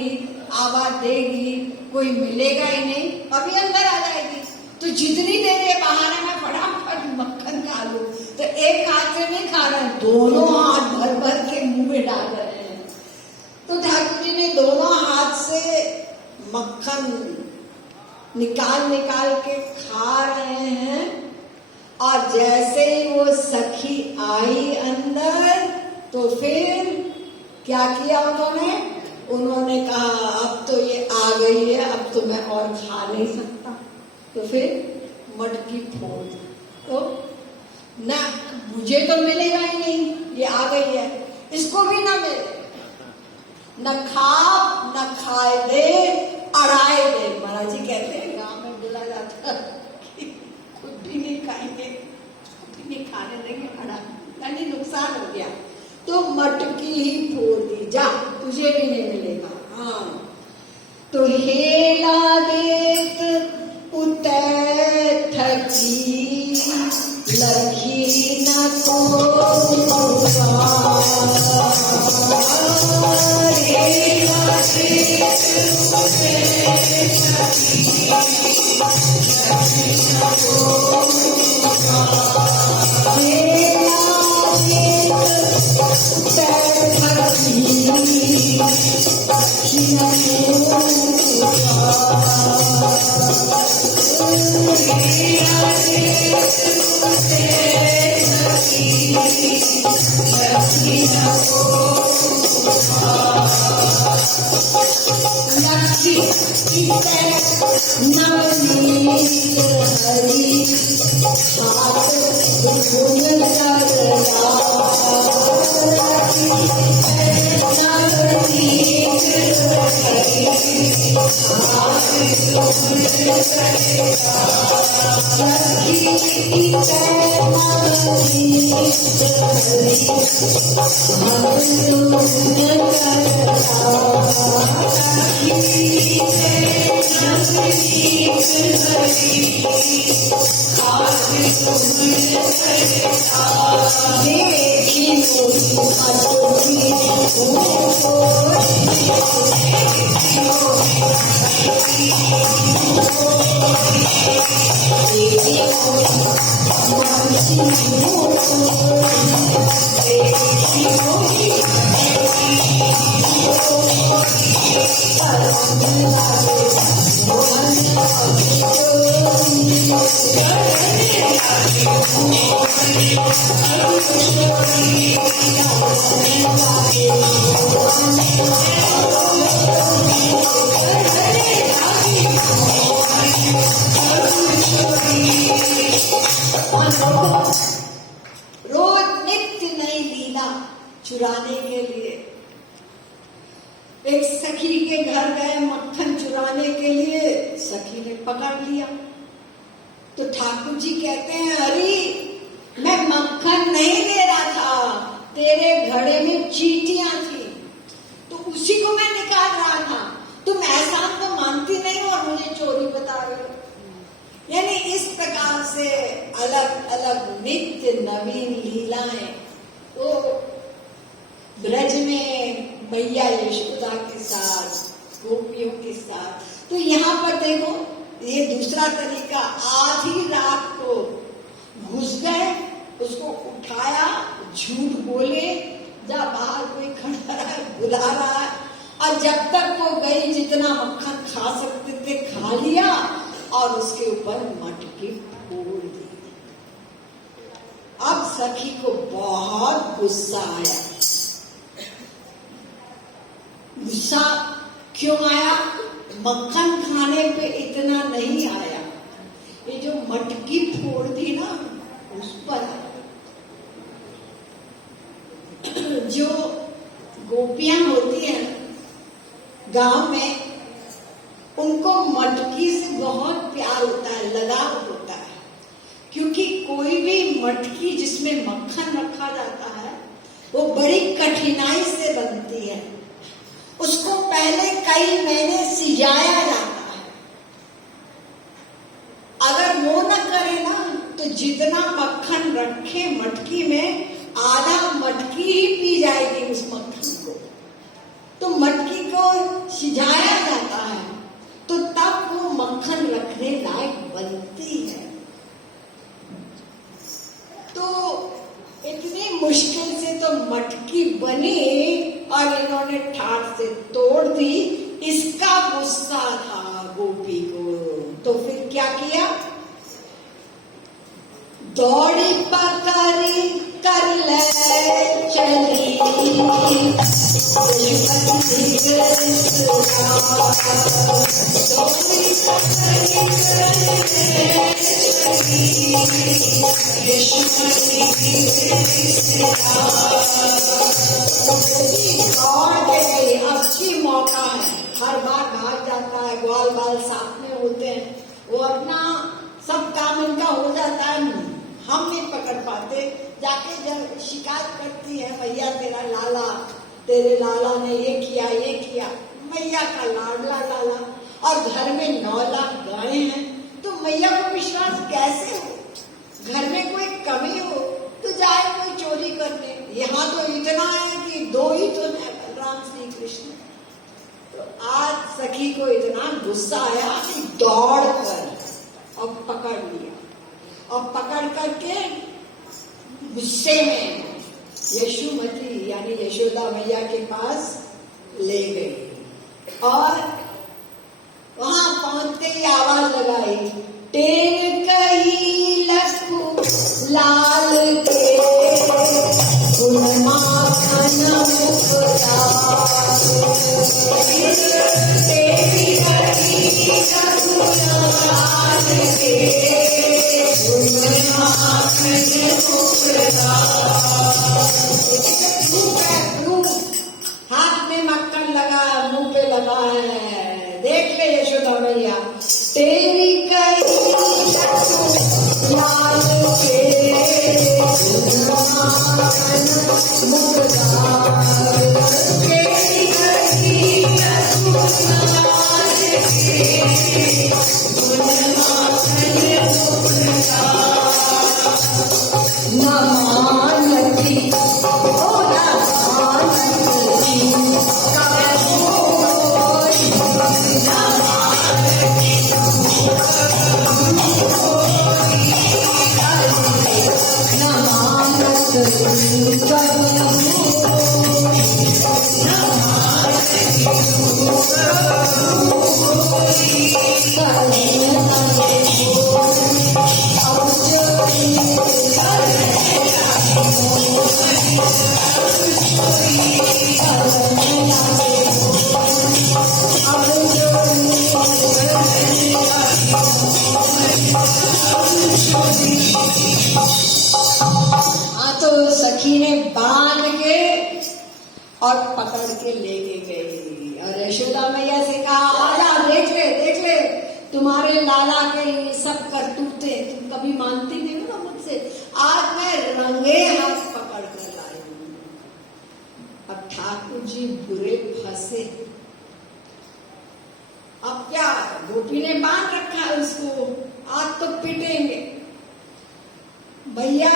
आवाज देगी, कोई मिलेगा ही नहीं, अभी अंदर आ जाएगी। तो जितनी देर ये बाहर है मैं फटाफट मक्खन खा लूं। तो एक हाथ से नहीं खा रहे, दोनों हाथ भर भर के मुंह में डाल रहे हैं। तो ठाकुर जी ने दोनों हाथ से मक्खन निकाल निकाल के खा रहे हैं। और जैसे ही वो सखी आई अंदर, तो फिर क्या किया उन्होंने कहा अब तो ये आ गई है, अब तो मैं और खा नहीं सकता। तो फिर मटकी फोड़ दी। तो ना मुझे तो मिलेगा ही नहीं, ये आ गई है, इसको भी ना मिले, न खा न खाए दे अड़ाए दे। महाराज जी कहते हैं, गांव में बोला जाता कि खुद भी नहीं खाएंगे, खुद भी नहीं खाने देंगे, अड़ा, यानी नुकसान हो गया। तो मटकी ही फोड़ दी, जा तुझे भी नहीं मिलेगा। हाँ, तो हेला देत उतै थकी, लखी न को हरी रोज नित्य नई लीला चुराने के लिए। एक सखी के घर गए मक्खन चुराने के लिए, सखी ने पकड़ लिया। तो ठाकुर जी कहते हैं, अरे मैं मक्खन नहीं दे रहा था, तेरे घड़े में चींटियां थी, तो उसी को मैं निकाल रहा था। तुम ऐसा तो मानती नहीं और मुझे चोरी बता रहे हो। यानी इस प्रकार से अलग अलग नित्य नवीन लीलाएं वो ब्रज में मैया यशोदा के साथ, गोपियों के साथ। तो यहाँ पर देखो, ये दूसरा तरीका, आधी रात को घुस गए, उसको उठाया, झूठ बोले, जा बाहर कोई खड़ा रहा है, बुला रहा है, और जब तक वो गई जितना मक्खन खा सकते थे खा लिया और उसके ऊपर मटकी फोड़ दी। अब सखी को बहुत गुस्सा आया। गुस्सा क्यों आया? मक्खन खाने पे इतना नहीं आया, ये जो मटकी फोड़ दी ना उस पर आया। जो गोपियां होती हैं गांव में, उनको मटकी से बहुत प्यार होता है, लगाव होता है, क्योंकि कोई भी मटकी जिसमें मक्खन रखा जाता है वो बड़ी कठिनाई से बनती है। उसको पहले कई महीने सिजाया जाता है। अगर वो न करे ना तो जितना मक्खन रखे मटकी में, आधा मटकी ही पी जाएगी उस मक्खन को। तो मटकी को सिजाया जाता है तो तब वो मक्खन रखने लायक बनती है। तो इतनी मुश्किल से तो मटकी बनी और इन्होंने ठाठ से तोड़ दी। इसका गुस्सा था गोपी को। तो फिर क्या किया? दौड़ी पकड़ी कर ले चली, अच्छी मौका है, हर बार भाग जाता है, ग्वाल बाल साथ में होते हैं, वो अपना सब काम इनका हो जाता है, हम नहीं पकड़ पाते। जाके जब शिकायत करती है, भैया तेरा लाला, तेरे लाला ने ये किया ये किया। मैया का लाडला लाला, और घर में 9 लाख गायें हैं, तो मैया को विश्वास कैसे हो? घर में कोई कमी हो तो जाए कोई चोरी करने। यहाँ तो इतना है कि 2 ही तो है, बलराम श्री कृष्ण। तो आज सखी को इतना गुस्सा आया कि दौड़ कर और पकड़ लिया, और पकड़ करके गुस्से में यशोमती यानी यशोदा मैया के पास ले गई। और वहां पहुंचते ही आवाज लगाई, टेन कही लखु लाल के गुण माखन मुखरा, तेरी कही लखु लाल के गुण माखन मुखरा। हाथ में मक्खन लगा, मुंह पे लगा है, देख ले यशोदा मैया, हाँ, तो सखी ने बांध के और पकड़ के लेके गई और यशोदा मैया से कहा, आजा देख ले तुम्हारे लाला के ये सब करतूते तुम कभी मानती नहीं हो ना मुझसे, आज मैं रंगे हाथ पकड़ कर लाई हूं। अब ठाकुर जी बुरे फंसे। अब क्या, गोपी ने बांध रखा है उसको, आज तो पिटेंगे। भैया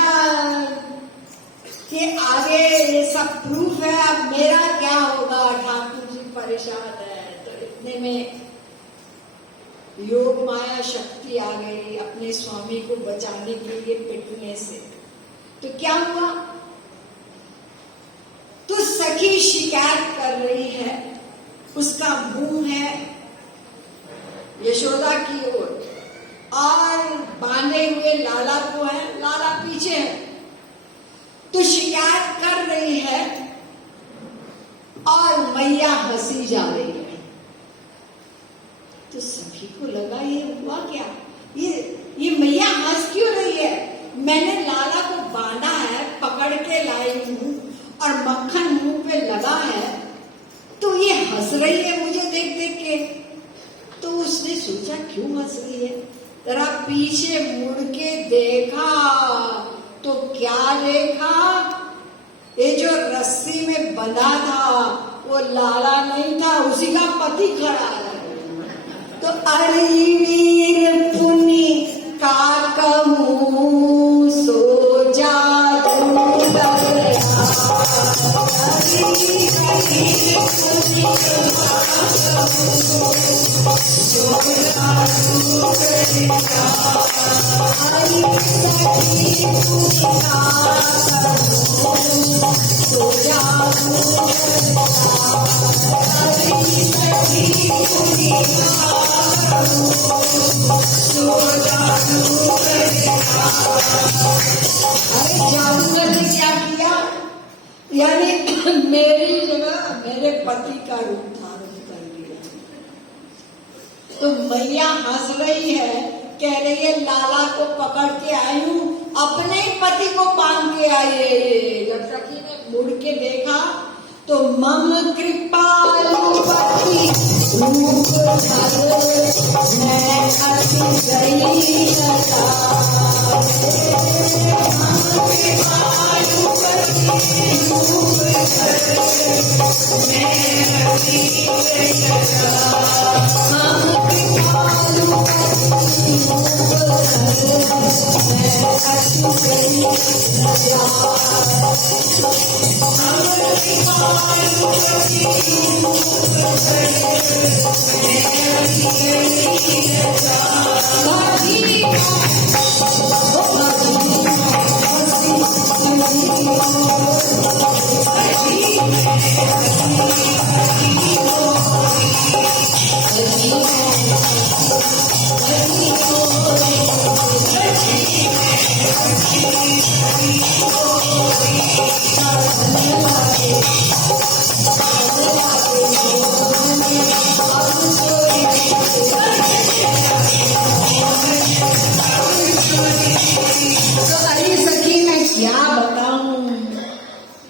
के आगे ये सब प्रूफ है, अब मेरा क्या होगा। ठाकुर जी परेशान है। तो इतने में योग माया शक्ति आ गई अपने स्वामी को बचाने के लिए पिटने से। तो क्या हुआ, तो सखी शिकायत कर रही है, उसका मुंह है यशोदा की ओर और बांधे हुए लाला को है, लाला पीछे है। तो शिकायत कर रही है और मैया हंसी जा रही है। तो सखी को लगा ये हुआ क्या, ये मैया हंस क्यों रही है। मैंने लाला को बांधा है, पकड़ के लाई हूं और मक्खन मुंह पे लगा है, तो ये हंस रही है मुझे देख देख के। तो उसने सोचा क्यों हंस रही है, जरा पीछे मुड़ के देखा तो क्या देखा, ये जो रस्सी में बंधा था वो लाला नहीं था, उसी का पति खड़ा है। तो अरे वीर पुनि का कहूं सो जादू जादूगर ने क्या किया, यानी मेरी जगह मेरे पति का रूप धारण कर लिया। तो मैया हंस रही है, कह रही है लाला को पकड़ के आई हूं, अपने ही पति को बांध के आई है। जब सखी ने मुड़ के देखा तो मम कृपालु पति रूप धर मैं अति गई लता।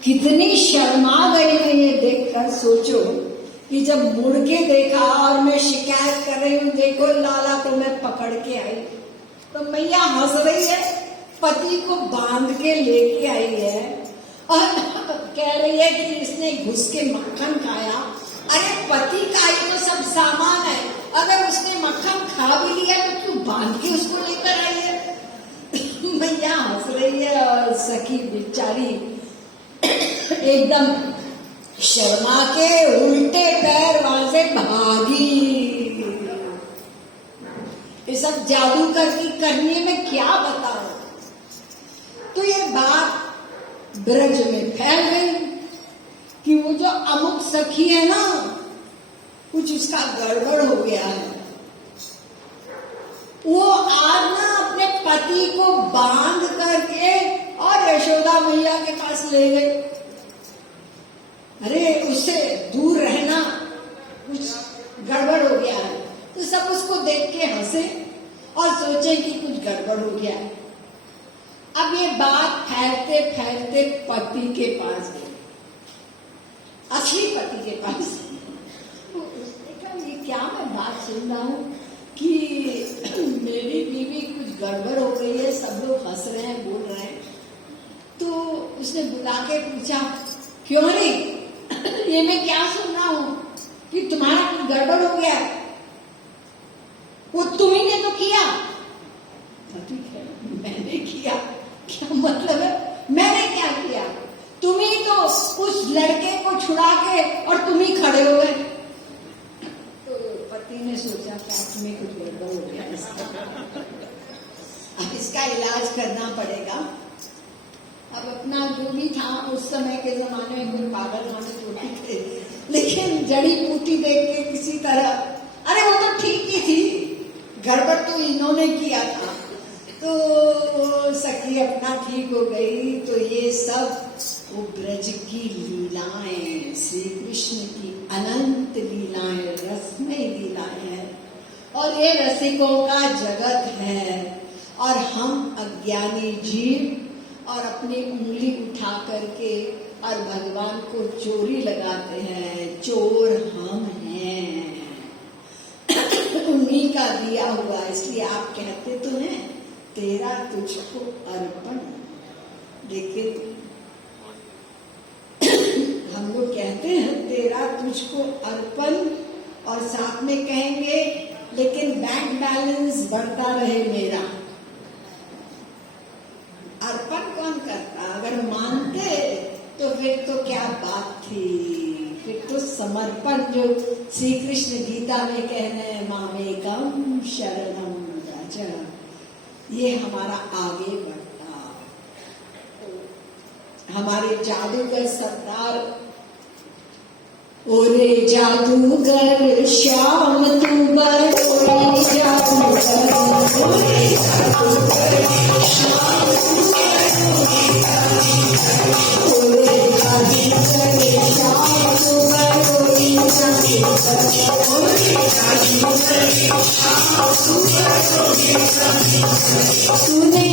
कितनी शर्मा गई मैं ये देखकर। सोचो कि जब मुड़ के देखा और मैं शिकायत कर रही हूँ, देखो लाला को मैं पकड़ के आई, तो मैया हंस रही है, पति को बांध के लेके आई है और कह रही है कि इसने घुस के मक्खन खाया। अरे पति का ही तो सब सामान है, अगर उसने मक्खन खा भी लिया तो क्यों बांध के उसको लेकर आई है। मैया हंस रही है और सखी बेचारी एकदम शर्मा के उल्टे पैर वहां से भागी। ये सब जादूगर की करने में क्या बताओ। तो ये बात ब्रज में फैल गई कि वो जो अमुक सखी है ना, कुछ उसका गड़बड़ हो गया है। वो आज ना अपने पति को बांध करके और यशोदा मैया के पास ले गई। अरे उससे दूर रहना, कुछ गड़बड़ हो गया है। तो सब उसको देख के हंसे और सोचे कि कुछ गड़बड़ हो गया है। अब ये बात फैलते फैलते पति के पास गई, असली पति के पास। तो उसने कहा, ये क्या मैं बात सुन रहा हूँ कि मेरी बीवी कुछ गड़बड़ हो गई है, सब लोग हंस रहे हैं, बोल रहे हैं। तो उसने बुला के पूछा, क्यों रे, ये मैं क्या सुन रहा हूँ कि तुम्हारा कुछ गड़बड़ हो गया? वो तुम्ही ने तो किया। ठीक है, मैंने किया, क्या मतलब है मैंने क्या किया? तुम ही तो उस लड़के को छुड़ा के और तुम ही खड़े हो गए। तो पति ने सोचा क्या तुम्हें कुछ गड़बड़ हो गया इसका, अब इसका इलाज करना पड़ेगा। अब अपना जो भी था, उस समय के जमाने में कोई पागल खाने छोटी थे, लेकिन जड़ी बूटी देख के किसी तरह, अरे वो तो ठीक ही थी, गड़बड़ तो इन्होंने किया था। तो सखी अपना ठीक हो गई। तो ये सब वो ब्रज की लीलाएं, श्री कृष्ण की अनंत लीलाएं, रसमय लीलाएं हैं। और ये रसिकों का जगत है। और हम अज्ञानी जीव और अपनी उंगली उठा करके और भगवान को चोरी लगाते हैं। चोर हम हैं, उन्हीं का दिया हुआ। इसलिए आप कहते तो हैं तेरा तुझको अर्पण, लेकिन हम लोग कहते हैं तेरा तुझको अर्पण, और साथ में कहेंगे लेकिन बैंक बैलेंस बढ़ता रहे मेरा। अर्पण कौन करता? अगर मानते तो फिर तो क्या बात थी, फिर तो समर्पण जो श्री कृष्ण गीता में कहने हैं, मामेकम शरणम व्रज, ये हमारा आगे बढ़ता। हमारे जादूगर सरदार, ओरे जादूगर श्याम तू बरोरे जादूगर, ओरे जादूगर श्याम तू ओरे जादूगर श्याम तू बरोरे जादूगर, ओरे जादूगर श्याम तू बरोरे जादूगर। तूने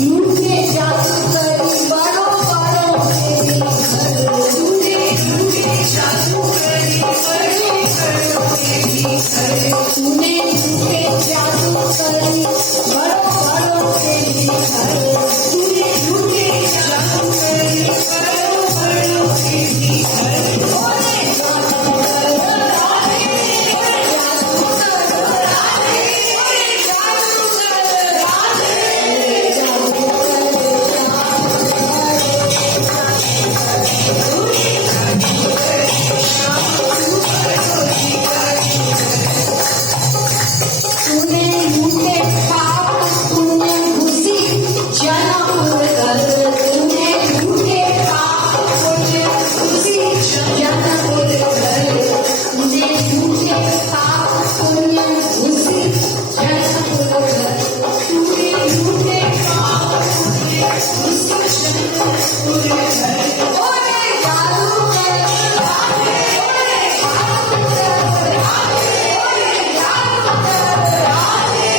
लूटे जादू करी बड़ो बड़ो तेरी घर, तूने लूटे जादू करी बड़ो बड़ो तेरी घर, तूने लूटे जादू करी बड़ो बड़ो तेरी घर, तूने लूटे जादू करी बड़ो बड़ो तेरी घर। ओरे जादूगर राधे, ओरे जादूगर राधे, ओरे जादूगर राधे, तूने लूटे पाप पुण्य घुसी जन्म कर, तूने लूटे पाप पुण्य घुसी जन्म कर, तूने लूटे पाप पुण्य घुसी जन्म कर, तूने लूटे पाप पुण्य घुसी जन्म कर। ओरे जादूगर राधे, ओरे जादूगर राधे, ओरे जादूगर राधे,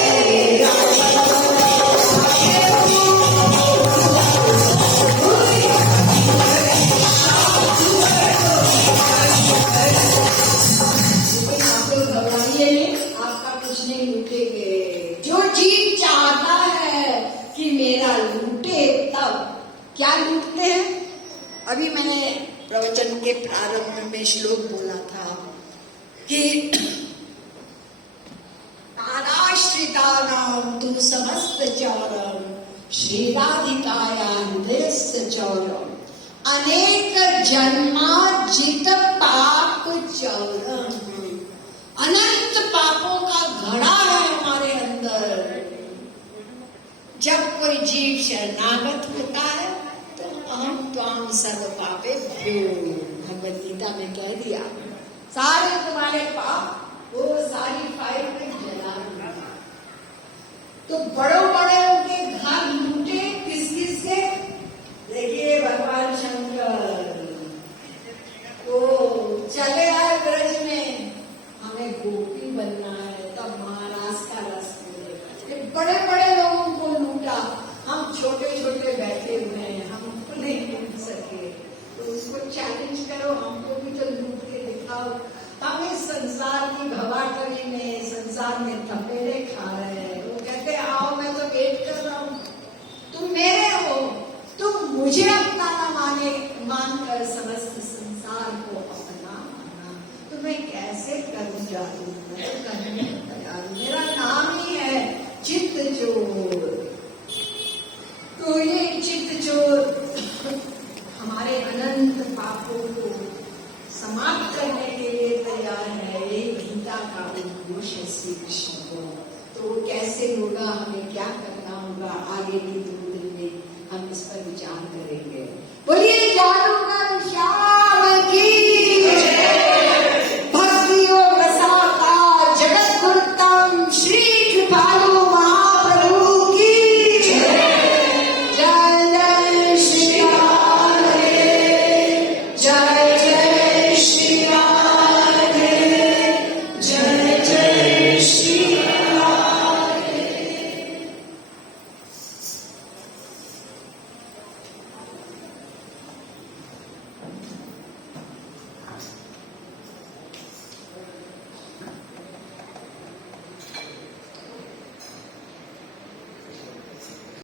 आप लोग घबराइए नहीं, आपका कुछ नहीं लूटेंगे। जो जीव चाहता है कि मेरा लूटे, तब क्या लूटते हैं? अभी मैंने प्रवचन के प्रारंभ में श्लोक बोला था कि आश्रितानां तु समस्त चौरम श्रीराधिकाया हृदयस्य चौरम अनेक जन्मार्जित पाप चौरम। अनंत पापों का घड़ा है हमारे अंदर। जब कोई जीव शरणागत होता है तो अहम त्वाम सर्व पापेभ्यो, भगवत गीता में कह दिया सारे तुम्हारे पाप वो सारी फाइल में जला दूंगा। तो बड़ों बड़ों के घर लूटे किस किस के? देखिए भगवान शंकर वो चले आए ब्रज में, हमें गोपी बनना है तब महाराज का रस मिलेगा। ये बड़े बड़े लोगों को लूटा, हम छोटे छोटे बैठे हुए हैं, हमको नहीं लूट सके। तो उसको चैलेंज करो, हमको भी तो लूट के दिखाओ। हम इस संसार की भवाटरी में, संसार में थपेड़े खा रहे हैं। वो कहते आओ, मैं तो वेट कर रहा हूँ, तुम मेरे हो, तुम मुझे अपना न माने मानकर समस्त संसार को अपना माना, तो मैं कैसे करूं जादू? मैं तो करने तैयार, मेरा नाम ही है चित्त चोर। तो ये चित्त चोर हमारे अनंत पापों को समाप्त करने के लिए तैयार है। ये गीता का उद्घोष है श्री कृष्ण को। तो कैसे होगा, हमें क्या करना होगा, आगे की 2 दिन में हम इस पर विचार करेंगे।